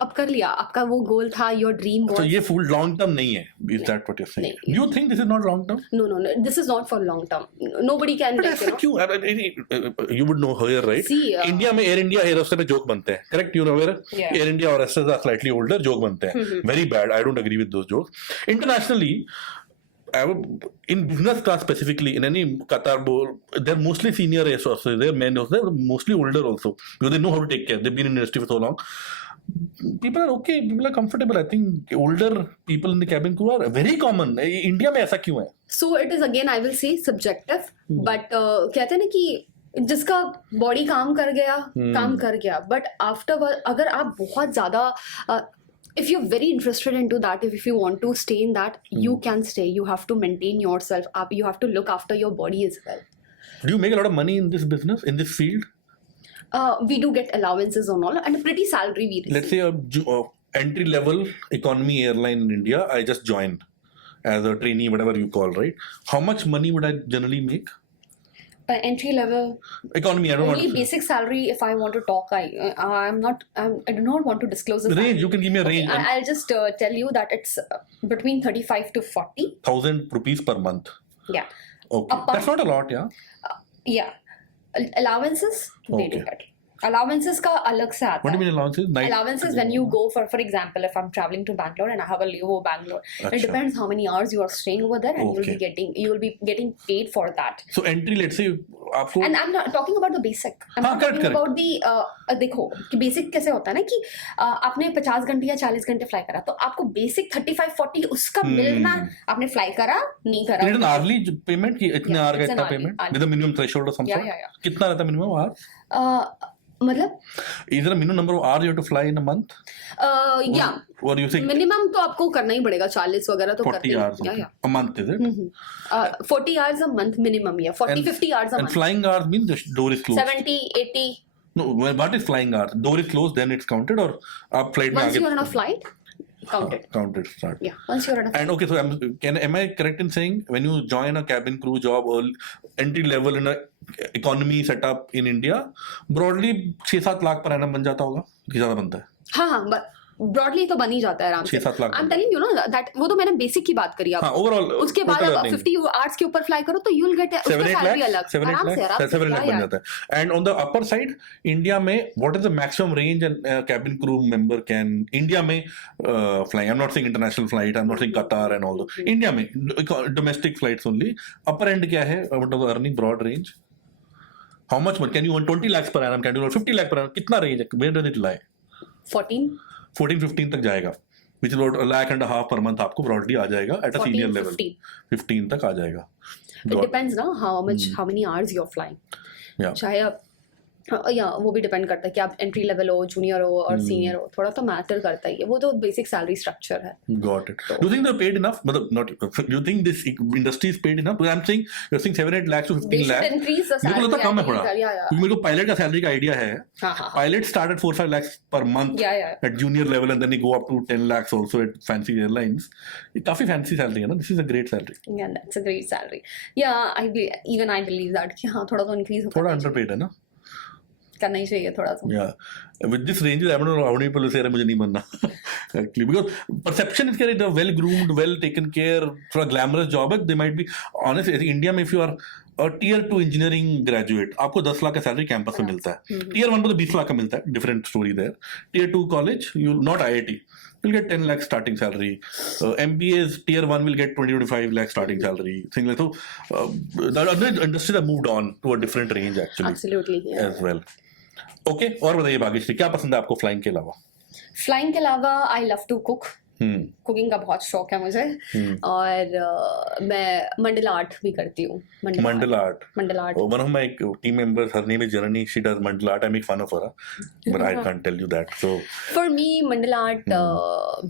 अब कर लिया, आपका वो गोल था, your dream was. So ये full long term नहीं है, is that what you're saying? Do you think this is not long term? No, this is not for long term. Nobody can. But ऐसा क्यों? You would know here, right? See, India में Air India, Air Hostess में joke बनते हैं, correct? You know where Air India और Hostess are slightly older, joke बनते हैं, very bad. I don't agree with those jokes. Internationally, in business class specifically, in any Qatar bowl, they're mostly senior air hostesses, they're men hostesses, they're mostly older also, because they know how to take care, they've been in the industry for so long. People are okay, people are comfortable. I think older people in the cabin crew are very common. India में ऐसा क्यों है? So it is again, I will say subjective, but कहते हैं ना कि जिसका body काम कर गया, but afterward अगर आप बहुत ज़्यादा if you're very interested into that, if you want to stay in that, you can stay. You have to maintain yourself up. You have to look after your body as well. Do you make a lot of money in this business, in this field? We do get allowances and all, and a pretty salary we receive. Let's say a entry level economy airline in India, I just joined as a trainee, whatever you call, right? How much money would I generally make? Entry level Economy, I don't only know. basic salary. If I want to talk, I do not want to disclose the Range, salary. you can give me a range. I'll just tell you that it's between 35 to 40. 1,000 rupees per month. Yeah. Okay. That's not a lot, yeah. Yeah. Allowances, they do Okay. that. Allowances का अलग से आता What do you है. mean allowances? Allowances when you go for example, if I'm traveling to Bangalore and I have a layover Bangalore, it Achha. depends how many hours you are staying over there, and Okay. you will be getting paid for that. So entry, let's say, आपको And I'm not talking about the basic. I'm हाँ, not talking correct. about the देखो कि basic कैसे होता है ना कि आपने 50 घंटे या 40 घंटे फ्लाई करा तो आपको बेसिक 35-40 उसका मिलना, आपने फ्लाई करा नहीं करा. Is it an hourly payment कि इतने Yeah, hour का it's an इतना hourly, payment hourly. with a minimum threshold or some Yeah, sort? yeah. कितना रहता है minimum hour? मतलब Is there a minimum number of hours you have to fly in a month? या Or you say minimum तो आपको करना ही पड़ेगा 40 वगैरह तो 40 hours या a month, is it? 40 hours a month minimum, yeah. 40-50 hours a And month. flying hours means the door is closed. 70-80. No, what is flying hours? Door is closed, then it's counted, or आप flight में Once आगे you're on a flight, counted. counted start. Yeah, once you're on a flight. And okay, so am I correct in saying when you join a cabin crew job or entry level in a economy setup in India, broadly 6-7 lakh per annum बन जाता होगा कि ज्यादा बनता है? हाँ broadly तो बन ही जाता है आराम से. 6-7 लाख आई am telling you know that वो तो मैंने बेसिक की बात करी. हाँ, आप overall उसके बाद total आप earning. 50 आवर्स के ऊपर फ्लाई करो तो यू विल गेट उसका 7-8 सैलरी lakhs, अलग 7-8 आराम से lakhs, 7 lakh बन जाता है. And on the upper side, India में what is the maximum range a cabin crew member can India में flying? I'm not saying international flight, I'm not saying Qatar and all that. India में domestic flights only. Upper end क्या है? What is the earning broad range? How much money can you earn? 20 lakhs per annum? Can you earn 50 lakh per annum? कितना range है? Where does it lie? 14 14-15 तक जाएगा, which is about $1.5 lakh per month आपको broadly आ जाएगा at a senior level. 15 तक आ जाएगा. It depends ना how many hours you're flying. Yeah. चाहे आप या वो भी डिपेंड करता है कि आप एंट्री लेवल हो, जूनियर हो और सीनियर हो, थोड़ा तो मैटर करता ही है. वो तो बेसिक सैलरी स्ट्रक्चर है. Got it. Do you think they're paid enough? Not. Do you think this industry is paid enough? Because I'm saying you're saying 7-8 lakhs to 15 They should lakhs. increase the मेरे को लगता salary. कम है थोड़ा. Yeah. क्योंकि मेरे को pilot का salary का आइडिया है. हाँ. Pilots start at 4-5 lakhs per month Yeah. at junior level, and then they go up to 10 lakhs also at fancy airlines. ये काफी fancy salary है ना. This is a great salary. Yeah, that's a great salary. Yeah, I believe that कि हाँ थोड़ा तो increase थोड़ा underpaid है ना. करना ही चाहिए थोड़ा सा. Yeah, with this range, I don't know how many people will say मुझे नहीं बनना. Actually, because perception is that a well groomed, well taken care, थोड़ा glamorous job है. They might be honest. India में if you are a tier 2 engineering graduate, आपको 10 लाख का salary campus में मिलता है. Tier 1 को तो 20 लाख का मिलता है. Different story there. Tier 2 college, you not IIT. You'll get 10 lakh starting salary. MBAs tier 1 will get 20-25 lakh starting salary. Things like so. The other industries have moved on to a different range actually Absolutely. Yeah. as well. Okay, और बताइए भाग्यश्री, क्या पसंद है आपको flying के अलावा? Flying के अलावा I love to cook. Cooking का बहुत शौक है मुझे. और मैं मंडल आर्ट भी करती हूँ. मंडल art. One of my team members, her name is Janani, she does mandal art. I make fun of her, but I can't tell you that. So for me, mandal art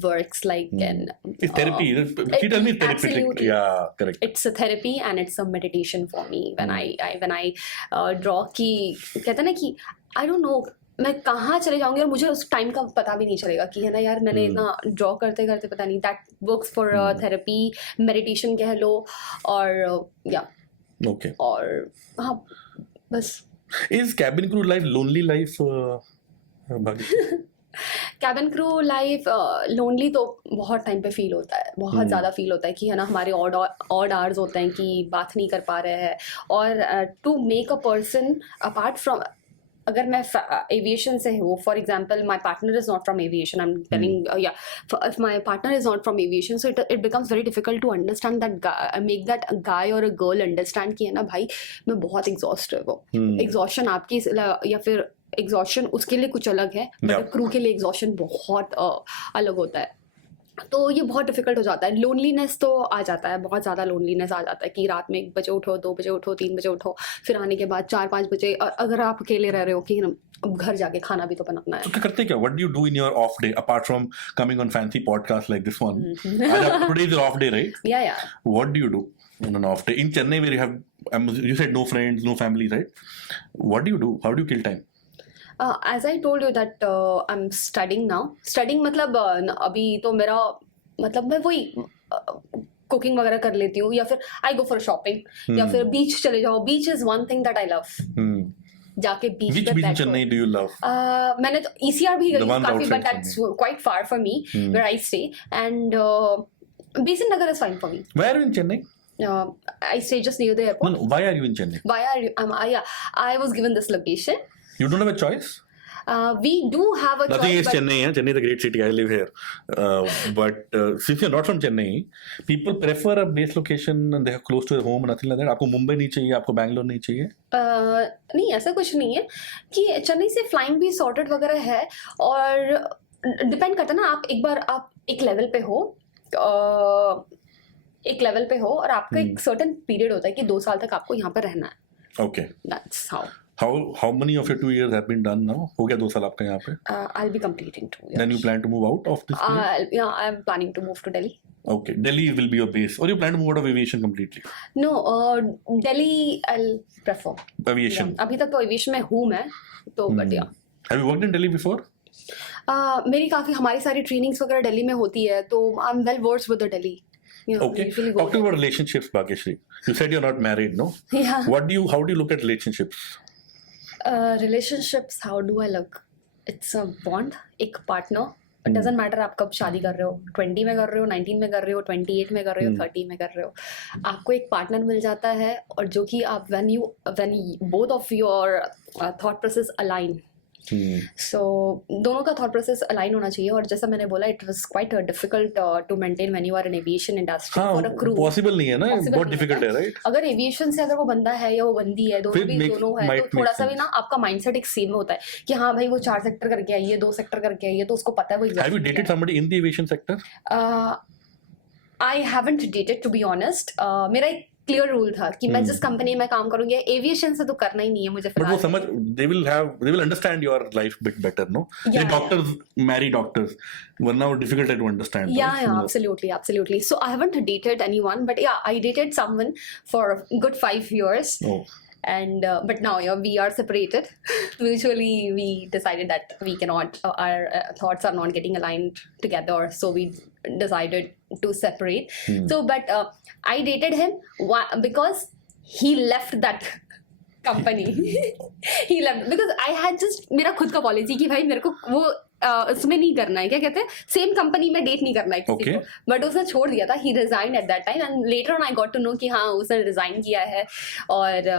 works like an it's therapy. She tells me it's therapeutic. Absolutely. Yeah, correct. It's a therapy and it's a meditation for me when I draw की कहते हैं ना कि I don't know मैं कहाँ चले जाऊंगी और मुझे उस टाइम का पता भी नहीं चलेगा कि है ना यार मैंने इतना ड्रॉ करते करते पता नहीं. That works for therapy, meditation कह लो. और या ओके, और हाँ बस. Is cabin crew life lonely life? Cabin crew life lonely तो बहुत टाइम पे फील होता है, बहुत ज़्यादा फील होता है कि है ना हमारे ऑड आवर्स होते हैं कि बात नहीं कर पा रहे हैं. और to make a person apart from, अगर मैं एविएशन से हूँ, for example my partner is not from aviation, I am telling yeah if my partner is not from aviation, so it becomes very difficult to understand that, make that guy और a girl understand कि है ना भाई मैं बहुत exhausted हूँ. Exhaustion आपकी या फिर एग्जॉशन उसके लिए कुछ अलग है, बट क्रू के लिए एग्जॉशन बहुत अलग होता है. तो ये बहुत डिफिकल्ट हो जाता है. लोनलीनेस तो आ जाता है, बहुत ज़्यादा लोनलीनेस आ जाता है कि रात में 1 बजे उठो, 2 बजे उठो, 3 बजे उठो, फिर आने के बाद 4-5 बजे अगर आप अकेले रह रहे हो कि अब घर जाके खाना भी तो बनाना है. तो क्या करते क्या? What do you do in your off day apart from coming on fancy podcasts like this one? Today is your off day, right? Yeah. What do you do? on an off day in Chennai where you have you said no friends, no family, right? What do you do? How do you kill time? As I told you that I'm studying now. Studying मतलब अभी तो मेरा मतलब मैं वही cooking वगैरह कर लेती हूँ या फिर आई गो फॉर शॉपिंग या फिर बीच चले जाओ. Beach is one thing that I love. जाके बीच Which पे beach in बैठो. Chennai do you love? मैंने तो ECR भी गई The हूँ one काफी, outside but that's quite far for me where I stay. And Beeson Nagar is fine for me. Where are you in Chennai? I stay just near the airport. No, why are you in Chennai? Why are you? Yeah, I was given this location. You don't have a choice? We do have a Nothing choice. is Chennai. Chennai is a great city. I live here. But since you're not from Chennai, people prefer a base location and they are close to their home. Nothing like that. आपको मुंबई नहीं चाहिए, आपको बैंगलोर नहीं चाहिए? नहीं, ऐसा कुछ नहीं है कि चेन्नई से फ्लाइंग भी सॉर्टेड वगैरह है. और डिपेंड करता है ना, आप एक बार आप एक लेवल पे हो, और आपका एक सर्टेन पीरियड होता है कि 2 साल तक आपको यहाँ पर रहना है. Okay. That's how. How many of your 2 years have been done now? हो गया 2 साल आपका यहाँ पे? I'll be completing 2 years. Then you plan to move out of this place? Yeah, I'm planning to move to Delhi. Okay, Delhi will be your base, or you plan to move out of aviation completely? No, Delhi I'll prefer. Aviation. Yeah. अभी तक तो aviation में हूँ मैं, तो but yeah. Have you worked in Delhi before? मेरी काफी हमारी सारी ट्रेनिंग्स वगैरह दिल्ली में होती है, तो I'm well versed with the Delhi. Yeah, Okay. usually go Talk to about relationships, Bhagyashree. You said you're not married, no? Yeah. How do you look at relationships? Relationships, how do I look? It's a bond, एक partner. It doesn't matter आप कब शादी कर रहे हो, 20 में कर रहे हो, 19 में कर रहे हो, 28 में कर रहे हो, 30 में कर रहे हो, आपको एक पार्टनर मिल जाता है, और जो कि आप when both of your thought process align. So दोनों का thought process align होना चाहिए. और जैसा मैंने बोला, it was quite difficult to maintain when you are in aviation industry for a crew. Possible नहीं है ना, Possible बहुत नहीं difficult है, right? अगर एविएशन से अगर वो बंदा है या वो बंदी है, दोनों भी दोनों है, तो थोड़ा सा भी ना आपका माइंडसेट एक सेम होता है कि हाँ भाई वो 4 सेक्टर करके आई है, 2 सेक्टर करके आई है, तो उसको पता है वो Have you dated somebody in the aviation sector? I haven't dated, to be honest. मेरा एक क्लियर रूल था कि मैं जिस कंपनी में काम करूंगी, एविएशन से तो करना ही नहीं है मुझे But वो फिलहाल. समझ, they will understand your life bit better, no? Yeah. Doctors marry doctors, वरना वो difficult है to understand. Yeah, right? yeah, absolutely. So I haven't dated anyone, but yeah, I dated someone for a good 5 years. Oh. And but now we are separated. Mutually, we decided that we cannot, our thoughts are not getting aligned together, so we decided to separate. So but I dated him because he left that company. He left because I had just मेरा खुद का policy कि भाई मेरे को वो उसमें नहीं करना है, क्या कहते हैं, सेम कंपनी में डेट नहीं करना है किसी Okay. को. बट उसने छोड़ दिया था. He resign at that time, and later on I got to know कि हाँ उसने रिजाइन किया है, और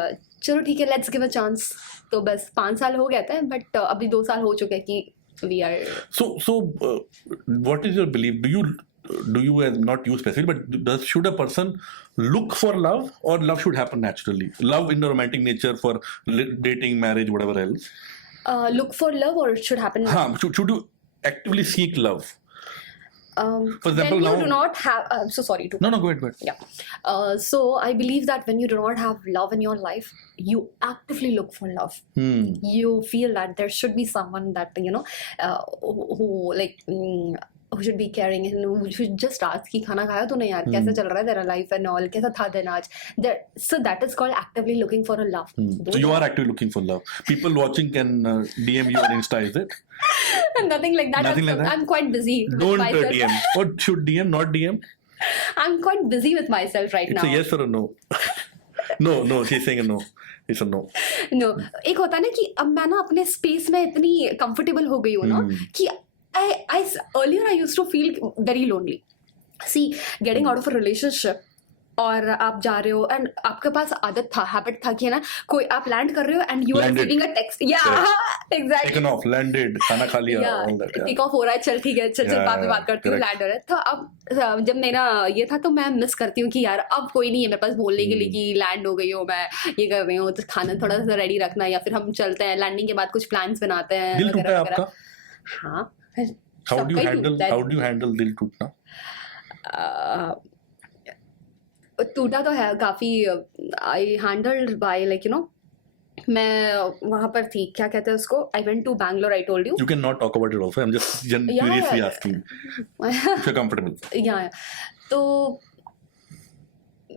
चलो ठीक है, लेट्स गिव अ चांस. तो बस 5 साल हो गया था, बट अभी 2 साल हो चुके हैं कि we are. So what is your belief? Do you not you specifically, but should a person look for love, or love should happen naturally? Love in the romantic nature for dating, marriage, whatever else. Look for love, or it should happen. Should you actively seek love? For example, when you now. do not have, so sorry to. No, go ahead. Yeah. So I believe that when you do not have love in your life, you actively look for love. You feel that there should be someone that who like who should be caring, and who should just ask कि खाना खाया तूने यार, कैसा चल रहा है तेरा life and all, कैसा था दिन आज. So that is called actively looking for a love. So you are actively looking for love. People watching can DM you on Insta, is it? Nothing like that. Nothing like that? I'm quite busy with Don't myself. DM. Or should DM, not DM? I'm quite busy with myself right It's now. a yes or a no. No, she's saying a no. It's a no. No, एक होता है ना कि अब मैं ना अपने space में इतनी कंफर्टेबल हो गई हूँ ना कि I earlier I used to feel very lonely. See, getting out of a relationship, और आप जा रहे हो एंड आपके पास आदत था, हैबिट था कि है ना, कोई आप लैंड कर रहे हो and you are Landed. Reading a text. या एग्जैक्टली. Taken off, landed, खाना खा लिया, all that. टेक ऑफ हो रहा है, चल ठीक है, चल Yeah, बाद में बात करती हूँ, correct. लैंड हो रहा है. तो अब जब मेरा ये था, तो मैं मिस करती हूँ कि यार अब कोई नहीं है मेरे पास बोलने के लिए कि लैंड हो गई हो, मैं ये कर रही हूँ, तो खाना थोड़ा सा रेडी रखना, या फिर हम चलते हैं लैंडिंग के बाद कुछ प्लान्स बनाते हैं. दिल टूटा है आपका? हाँ. How do you सबका ही handle? टूटता है. How do you handle दिल टूटना? टूटा तो है काफी. आई हैंडल्ड बाय लाइक मैं वहां पर थी, क्या कहते हैं उसको, I went to Bangalore, I told you. You can not talk about it also. I'm just curiously asking if you're comfortable. या तो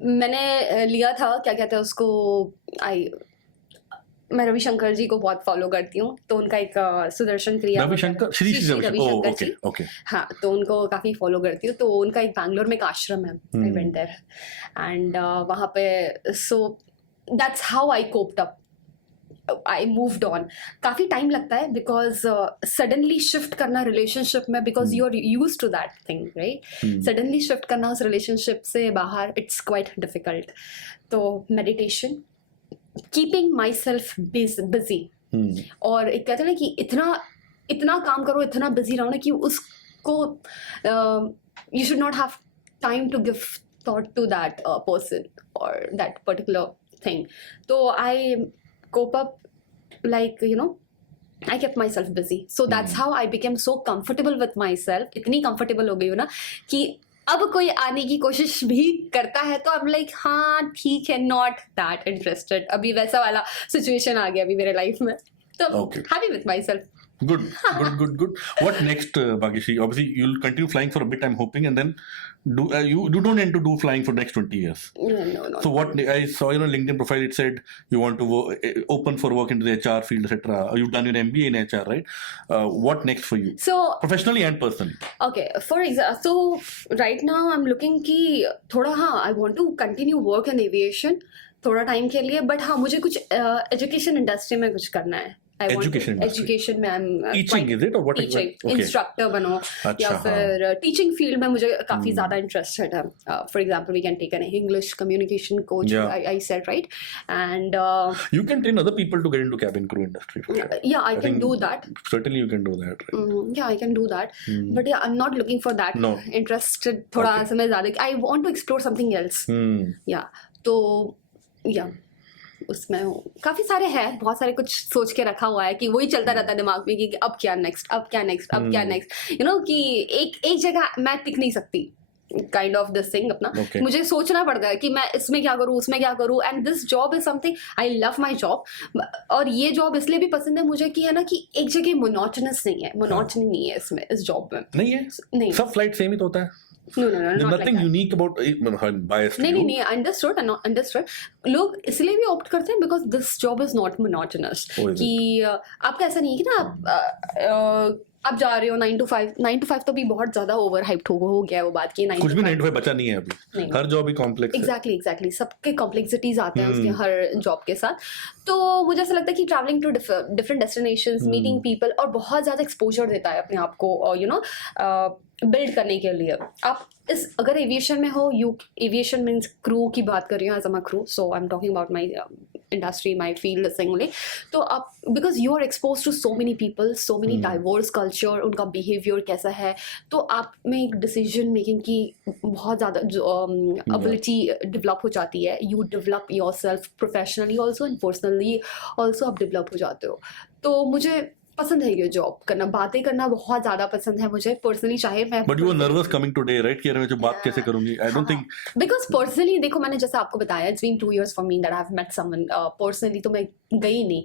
मैंने लिया था, क्या कहते हैं उसको, मैं रविशंकर जी को बहुत फॉलो करती हूँ, तो उनका एक सुदर्शन क्रिया रविशंकर, श्री रविशंकर ओके जी, ओके, हाँ, तो उनको काफी फॉलो करती हूँ। तो उनका एक बैंगलोर में एक आश्रम है, आई वेंट देयर एंड वहाँ पे, so that's how I coped up, I moved on. काफी टाइम लगता है बिकॉज सडनली शिफ्ट करना रिलेशनशिप में, because you are used to that thing, right, suddenly shift करना उस रिलेशनशिप से बाहर, इट्स क्वाइट डिफिकल्ट। तो meditation, keeping myself busy, और एक कहते हैं ना कि इतना काम करो, इतना बिजी रहो ना कि उसको you should not have time to give thought to that person और दैट पर्टिकुलर थिंग। तो I cope up, like, you know, I kept myself busy, so that's how I became so comfortable with myself, इतनी comfortable हो गई हूँ ना कि अब कोई आने की कोशिश भी करता है तो I'm like, हाँ ठीक है, not that interested, अभी वैसा वाला सिचुएशन आ गया अभी मेरे लाइफ में, तो happy with myself. Good. What next, Bhagishri? Obviously, you'll continue flying for a bit, I'm hoping, and then you don't end to do flying for the next 20 years. No. So what I saw in your LinkedIn profile, it said you want to open for work into the HR field, etc. You've done your MBA in HR, right? What next for you? So professionally and personally. Okay, for example, so right now I'm looking कि थोड़ा, हाँ, I want to continue work in aviation थोड़ा time के लिए, but हाँ मुझे कुछ education industry में कुछ करना है। एजुकेशन में टीचिंग, इज इट, और व्हाट टीचिंग, इंस्ट्रक्टर बनो, या फिर टीचिंग फील्ड में मुझे काफी ज्यादा इंटरेस्टेड है। For example we can take an English communication coach, I said, right, and you can train other people to get into cabin crew industry. Yeah, I can do that. Certainly you can do that, right? Yeah, I can do that, but yeah, I'm not looking for that. No. Interested थोड़ा समय ज्यादा, I want to explore something else. Yeah, तो yeah, उसमें काफी सारे हैं, बहुत सारे कुछ सोच के रखा हुआ है कि वही चलता रहता है दिमाग में कि अब क्या नेक्स्ट, यू नो, कि एक जगह मैं टिक नहीं सकती, काइंड ऑफ दिस थिंग अपना। मुझे सोचना पड़ता है कि मैं इसमें क्या करूँ, उसमें क्या करूँ, and this job is something, I love my job, और ये जॉब इसलिए भी पसंद है मुझे कि है ना कि एक जगह मोनोटोनस नहीं है, मोनोटनी नहीं है इसमें, इस जॉब में नहीं, सब फ्लाइट सेम ही तो होता है। No, There's nothing unique about biased. नहीं, understood. लोग इसलिए भी ऑप्ट करते हैं because this job is not monotonous, कि आपका ऐसा नहीं है कि ना आप जा रहे हो 9 to 5 तो भी बहुत ज्यादा ओवर हाइप्ड हो गया है वो बात की, कुछ भी 9 to 5 बचा नहीं है अभी, हर जॉब ही कॉम्प्लेक्स है। एग्जैक्टली सबके कॉम्प्लेक्सिटीज आते हैं उसके हर जॉब के साथ। तो मुझे ऐसा लगता है कि travelling to different destinations, meeting people, और बहुत ज्यादा एक्सपोजर देता है अपने आप को, यू नो, बिल्ड करने के लिए। आप अगर एविएशन में हो, एविएशन मीन्स क्रू की बात कर रही हूँ, as a crew, so I am talking about my industry, my field singly. तो आप, because you are expose to so many people, so many diverse culture, उनका बिहेवियर कैसा है, तो आप में एक डिसीजन मेकिंग की बहुत ज़्यादा एबिलिटी डेवलप हो जाती है। You develop your self professionally also and personally also, आप डेवलप हो जाते हो। तो मुझे पसंद है ये जॉब करना, बातें करना बहुत ज्यादा पसंद है मुझे पर्सनली, चाहे मैं, but you were nervous coming today, right, कि मैं जो बात कैसे करूंगी, I don't think, because personally देखो, मैंने जैसे आपको बताया, it's been 2 years for me that I have met someone, personally तो मैं गई नहीं,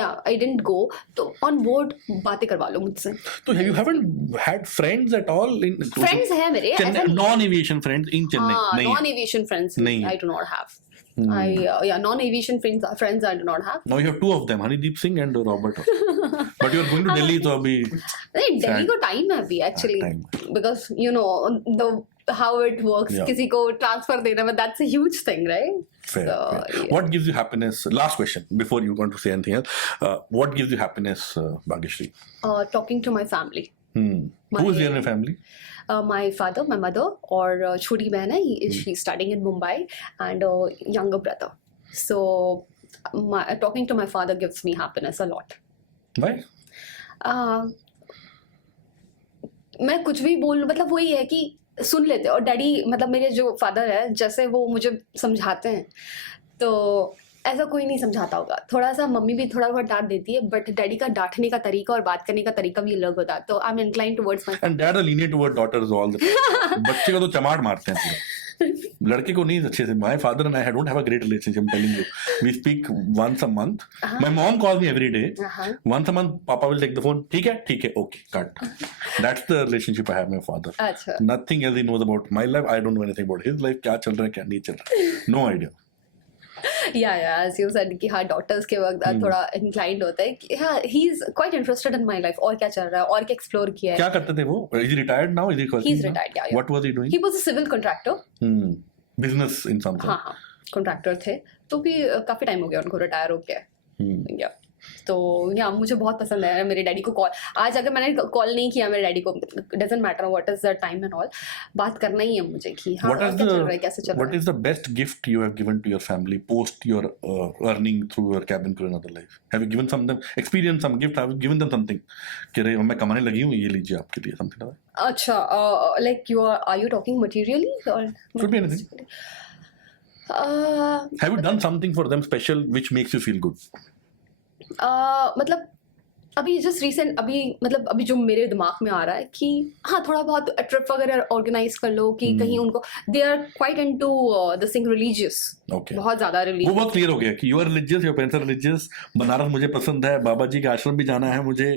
आई डिडंट गो, तो ऑन बोर्ड बातें करवा लो मुझसे। तो you haven't had friends at all in, friends हैं मेरे, non aviation friends in Chennai? नहीं, non aviation friends I do not have. non-aviation friends I do not have. Now you have 2 of them, Hanideep Singh and Robert. But you are going to Delhi, so abhi नहीं, दिल्ली को time है अभी actually, because you know the how it works, किसी को transfer देना में, that's a huge thing, right? Fair. Yeah. What gives you happiness? Last question before you want to say anything else. What gives you happiness, Bhagishri? Talking to my family. Who is in your family? My father, my mother, और छोटी बहन है, she's studying in Mumbai, and younger brother. So talking to my father gives me happiness a lot. Why? मैं कुछ भी बोल, मतलब वही है कि सुन लेते, और डैडी, मतलब मेरे जो फादर है, जैसे वो मुझे समझाते हैं, तो ऐसा कोई नहीं समझाता होगा। थोड़ा सा मम्मी भी थोड़ा बहुत डांट देती है, बट डैडी का डांटने का तरीका और बात करने का तरीका भी अलग होता है, तो I am inclined towards my, and dad are lenient toward daughters all the time. बच्चे को तो चमाट मारते हैं पूरा। लड़के को नहीं अच्छे से. My father and I don't have a great relationship. I'm telling you. We speak once a month. My mom calls me every day. Once a month, Papa will take the phone. ठीक है, okay, cut. That's the relationship I have with my father. अच्छा. Nothing else he knows about my life. I don't know anything about his life. क्या चल रहा है, क्या नहीं चल रहा है. No idea. Yeah, as you said कि हाँ डॉक्टर्स के वक्त थोड़ा इंक्लाइंड होता है कि हाँ he is quite interested in my life और क्या चल रहा है और क्या एक्सप्लोर किया है. क्या करते थे वो? Is he retired now? Is he working He's now? retired, yeah. What was he doing? He was a civil contractor. Business in something. हाँ कॉन्ट्रैक्टर थे तो भी काफी टाइम हो गया उनको रिटायर होके. या तो या मुझे बहुत पसंद है मेरे डैडी को कॉल. आज अगर मैंने कॉल नहीं किया मेरे डैडी को, doesn't matter what is the time and all, बात करना ही है मुझे कि हाँ क्या चल रहा है, कैसे चल रहा है. What is the best gift you have given to your family post your earning through your cabin crew and other life? Have you given them experience some gift? Have you given them something कि रे मैं कमाने लगी हूँ, ये लीजिए आपके लिए something like that? अच्छा like are you talking materially or could be anything. Have you done something for them special which makes you feel good? मतलब अभी जस्ट रिसेंट अभी जो मेरे दिमाग में आ रहा है कि हाँ थोड़ा बहुत ट्रिप वगैरह ऑर्गेनाइज कर लो कि कहीं उनको they are quite into this thing religious. बहुत ज्यादा रिलीजियस. वो बहुत क्लियर हो गया कि you are religious, your parents are religious. Banaras मुझे पसंद है, बाबा जी के आश्रम भी जाना है मुझे.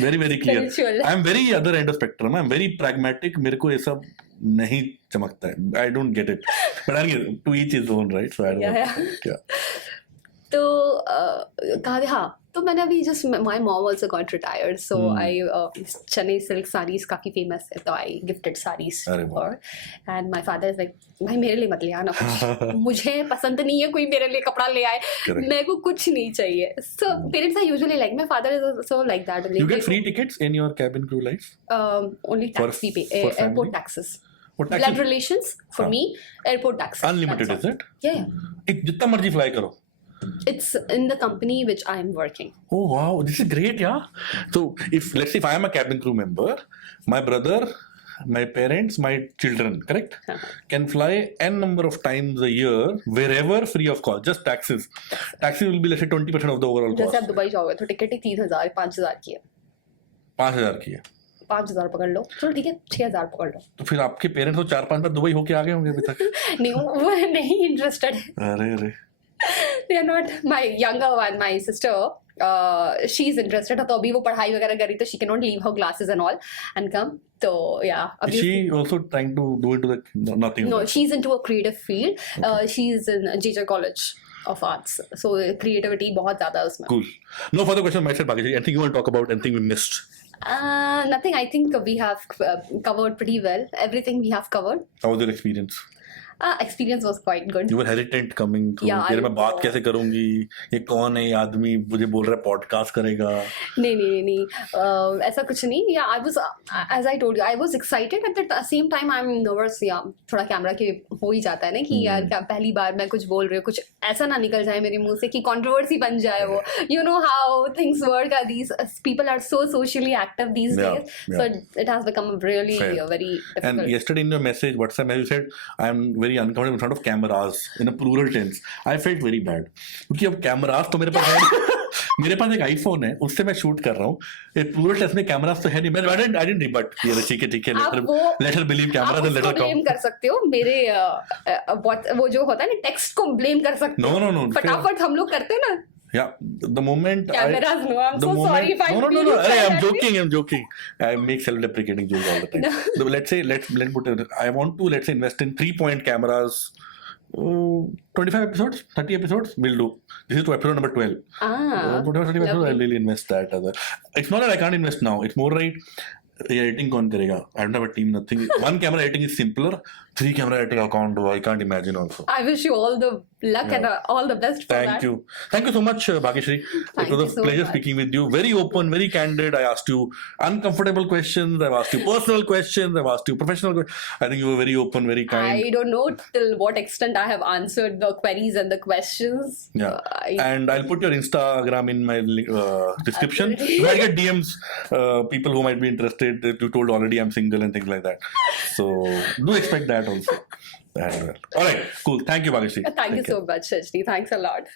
Very very clear. I am very other end of spectrum. I am very pragmatic. मेरे को ये सब नहीं चमकता है. I don't get it but I get to each is own right. So I don't know. तो कहा हाँ तो मैंने अभी just my mom also got retired so I Chennai silk saris काफ़ी फेमस है तो I gifted saris for and my father is like भाई मेरे लिए मत ले आना कुछ. मुझे पसंद नहीं है कोई मेरे लिए कपड़ा ले आए. मेरे को कुछ नहीं चाहिए. So parents are usually like my father is also like that. You get free tickets in your cabin crew life? Only tax we pay. Airport taxes. Blood relations for me. Airport taxes. Unlimited is it? Yeah. जितना मर्जी fly करो. It's in the company which I am working. Oh wow, this is great, yeah. So if let's say if I am a cabin crew member, my brother, my parents, my children, correct, can fly n number of times a year wherever free of cost, just taxes. Taxes will be let's say 20% of the overall cost. जैसे आप Dubai जाओगे तो ticket ही 3,000 5,000 की है. 5,000 की है. 5,000 पकड़ लो. चलो ठीक है 6,000 पकड़ लो. तो फिर आपके पेरेंट्स तो 4-5 बार दुबई होके आ गए होंगे अभी तक. नहीं वो नहीं इंटरेस्टेड. अरे they are not. My younger one, my sister, she's interested. तो अभी वो पढ़ाई वगैरह कर रही तो she cannot leave her classes and all and come. तो yeah. Is she also trying to do into the nothing? No, she's into a creative field. She's in JJ College of Arts. So creativity बहुत ज़्यादा है उसमें. Cool. No further question my side, Bhageshri. Anything you want to talk about? Anything we missed? Nothing. I think we have covered pretty well. Everything we have covered. How was your experience? Experience was quite good. You were hesitant coming to. Yeah, मैं बात कैसे करूंगी, ये कौन है ये आदमी मुझे बोल रहा है पॉडकास्ट करेगा. नहीं ऐसा कुछ नहीं. Yeah, I was as I told you, I was excited at the same time I'm nervous. Yeah, थोड़ा कैमरा के हो ही जाता है ना कि यार क्या पहली बार मैं कुछ बोल रही हूँ, कुछ ऐसा ना निकल जाए मेरे मुंह से कि कंट्रोवर्सी बन जाए वो. You know how things work. These people are so socially active these days. So it has become really very difficult. And yesterday in your message, WhatsApp message, you said I am very uncomfortable in front of cameras in a plural tense. I felt very bad क्योंकि अब cameras तो मेरे पास है. मेरे पास एक iPhone है उससे मैं शूट कर रहा हूँ. प्लूरल टेंस में कैमरास तो है नहीं. मैं आई डिडंट रिबट. ठीक है let her believe camera then let her blame कर सकते हो मेरे वो जो होता है ना टेक्स्ट को ब्लेम कर सकते हो. नो फटाफट हम लोग करते हैं ना. Yeah, the moment cameras, no, I'm so sorry if I'm no. I'm joking. I make self-deprecating jokes all the time. So let's put it. I want to invest in 3-point cameras. 25 episodes, 30 episodes, we'll do. This is to episode number 12. 25, 30 episodes, I'll really invest that. It's not that I can't invest now. It's more right. Editing कौन करेगा? I don't have a team, nothing. One camera editing is simpler. 3 camera editing I can't do. I can't imagine also. I wish you all the luck and all the best for that. Thank you so much, Bhageshri. It was a pleasure speaking with you. Very open, very candid. I asked you uncomfortable questions. I've asked you personal questions. I've asked you professional questions. I think you were very open, very kind. I don't know till what extent I have answered the queries and the questions. Yeah. And I'll put your Instagram in my description. You might get DMs, people who might be interested. You told already I'm single and things like that. So do expect that also. All right, cool. Thank you, Bhageshri. Thank you so much, Shashni. Thanks a lot.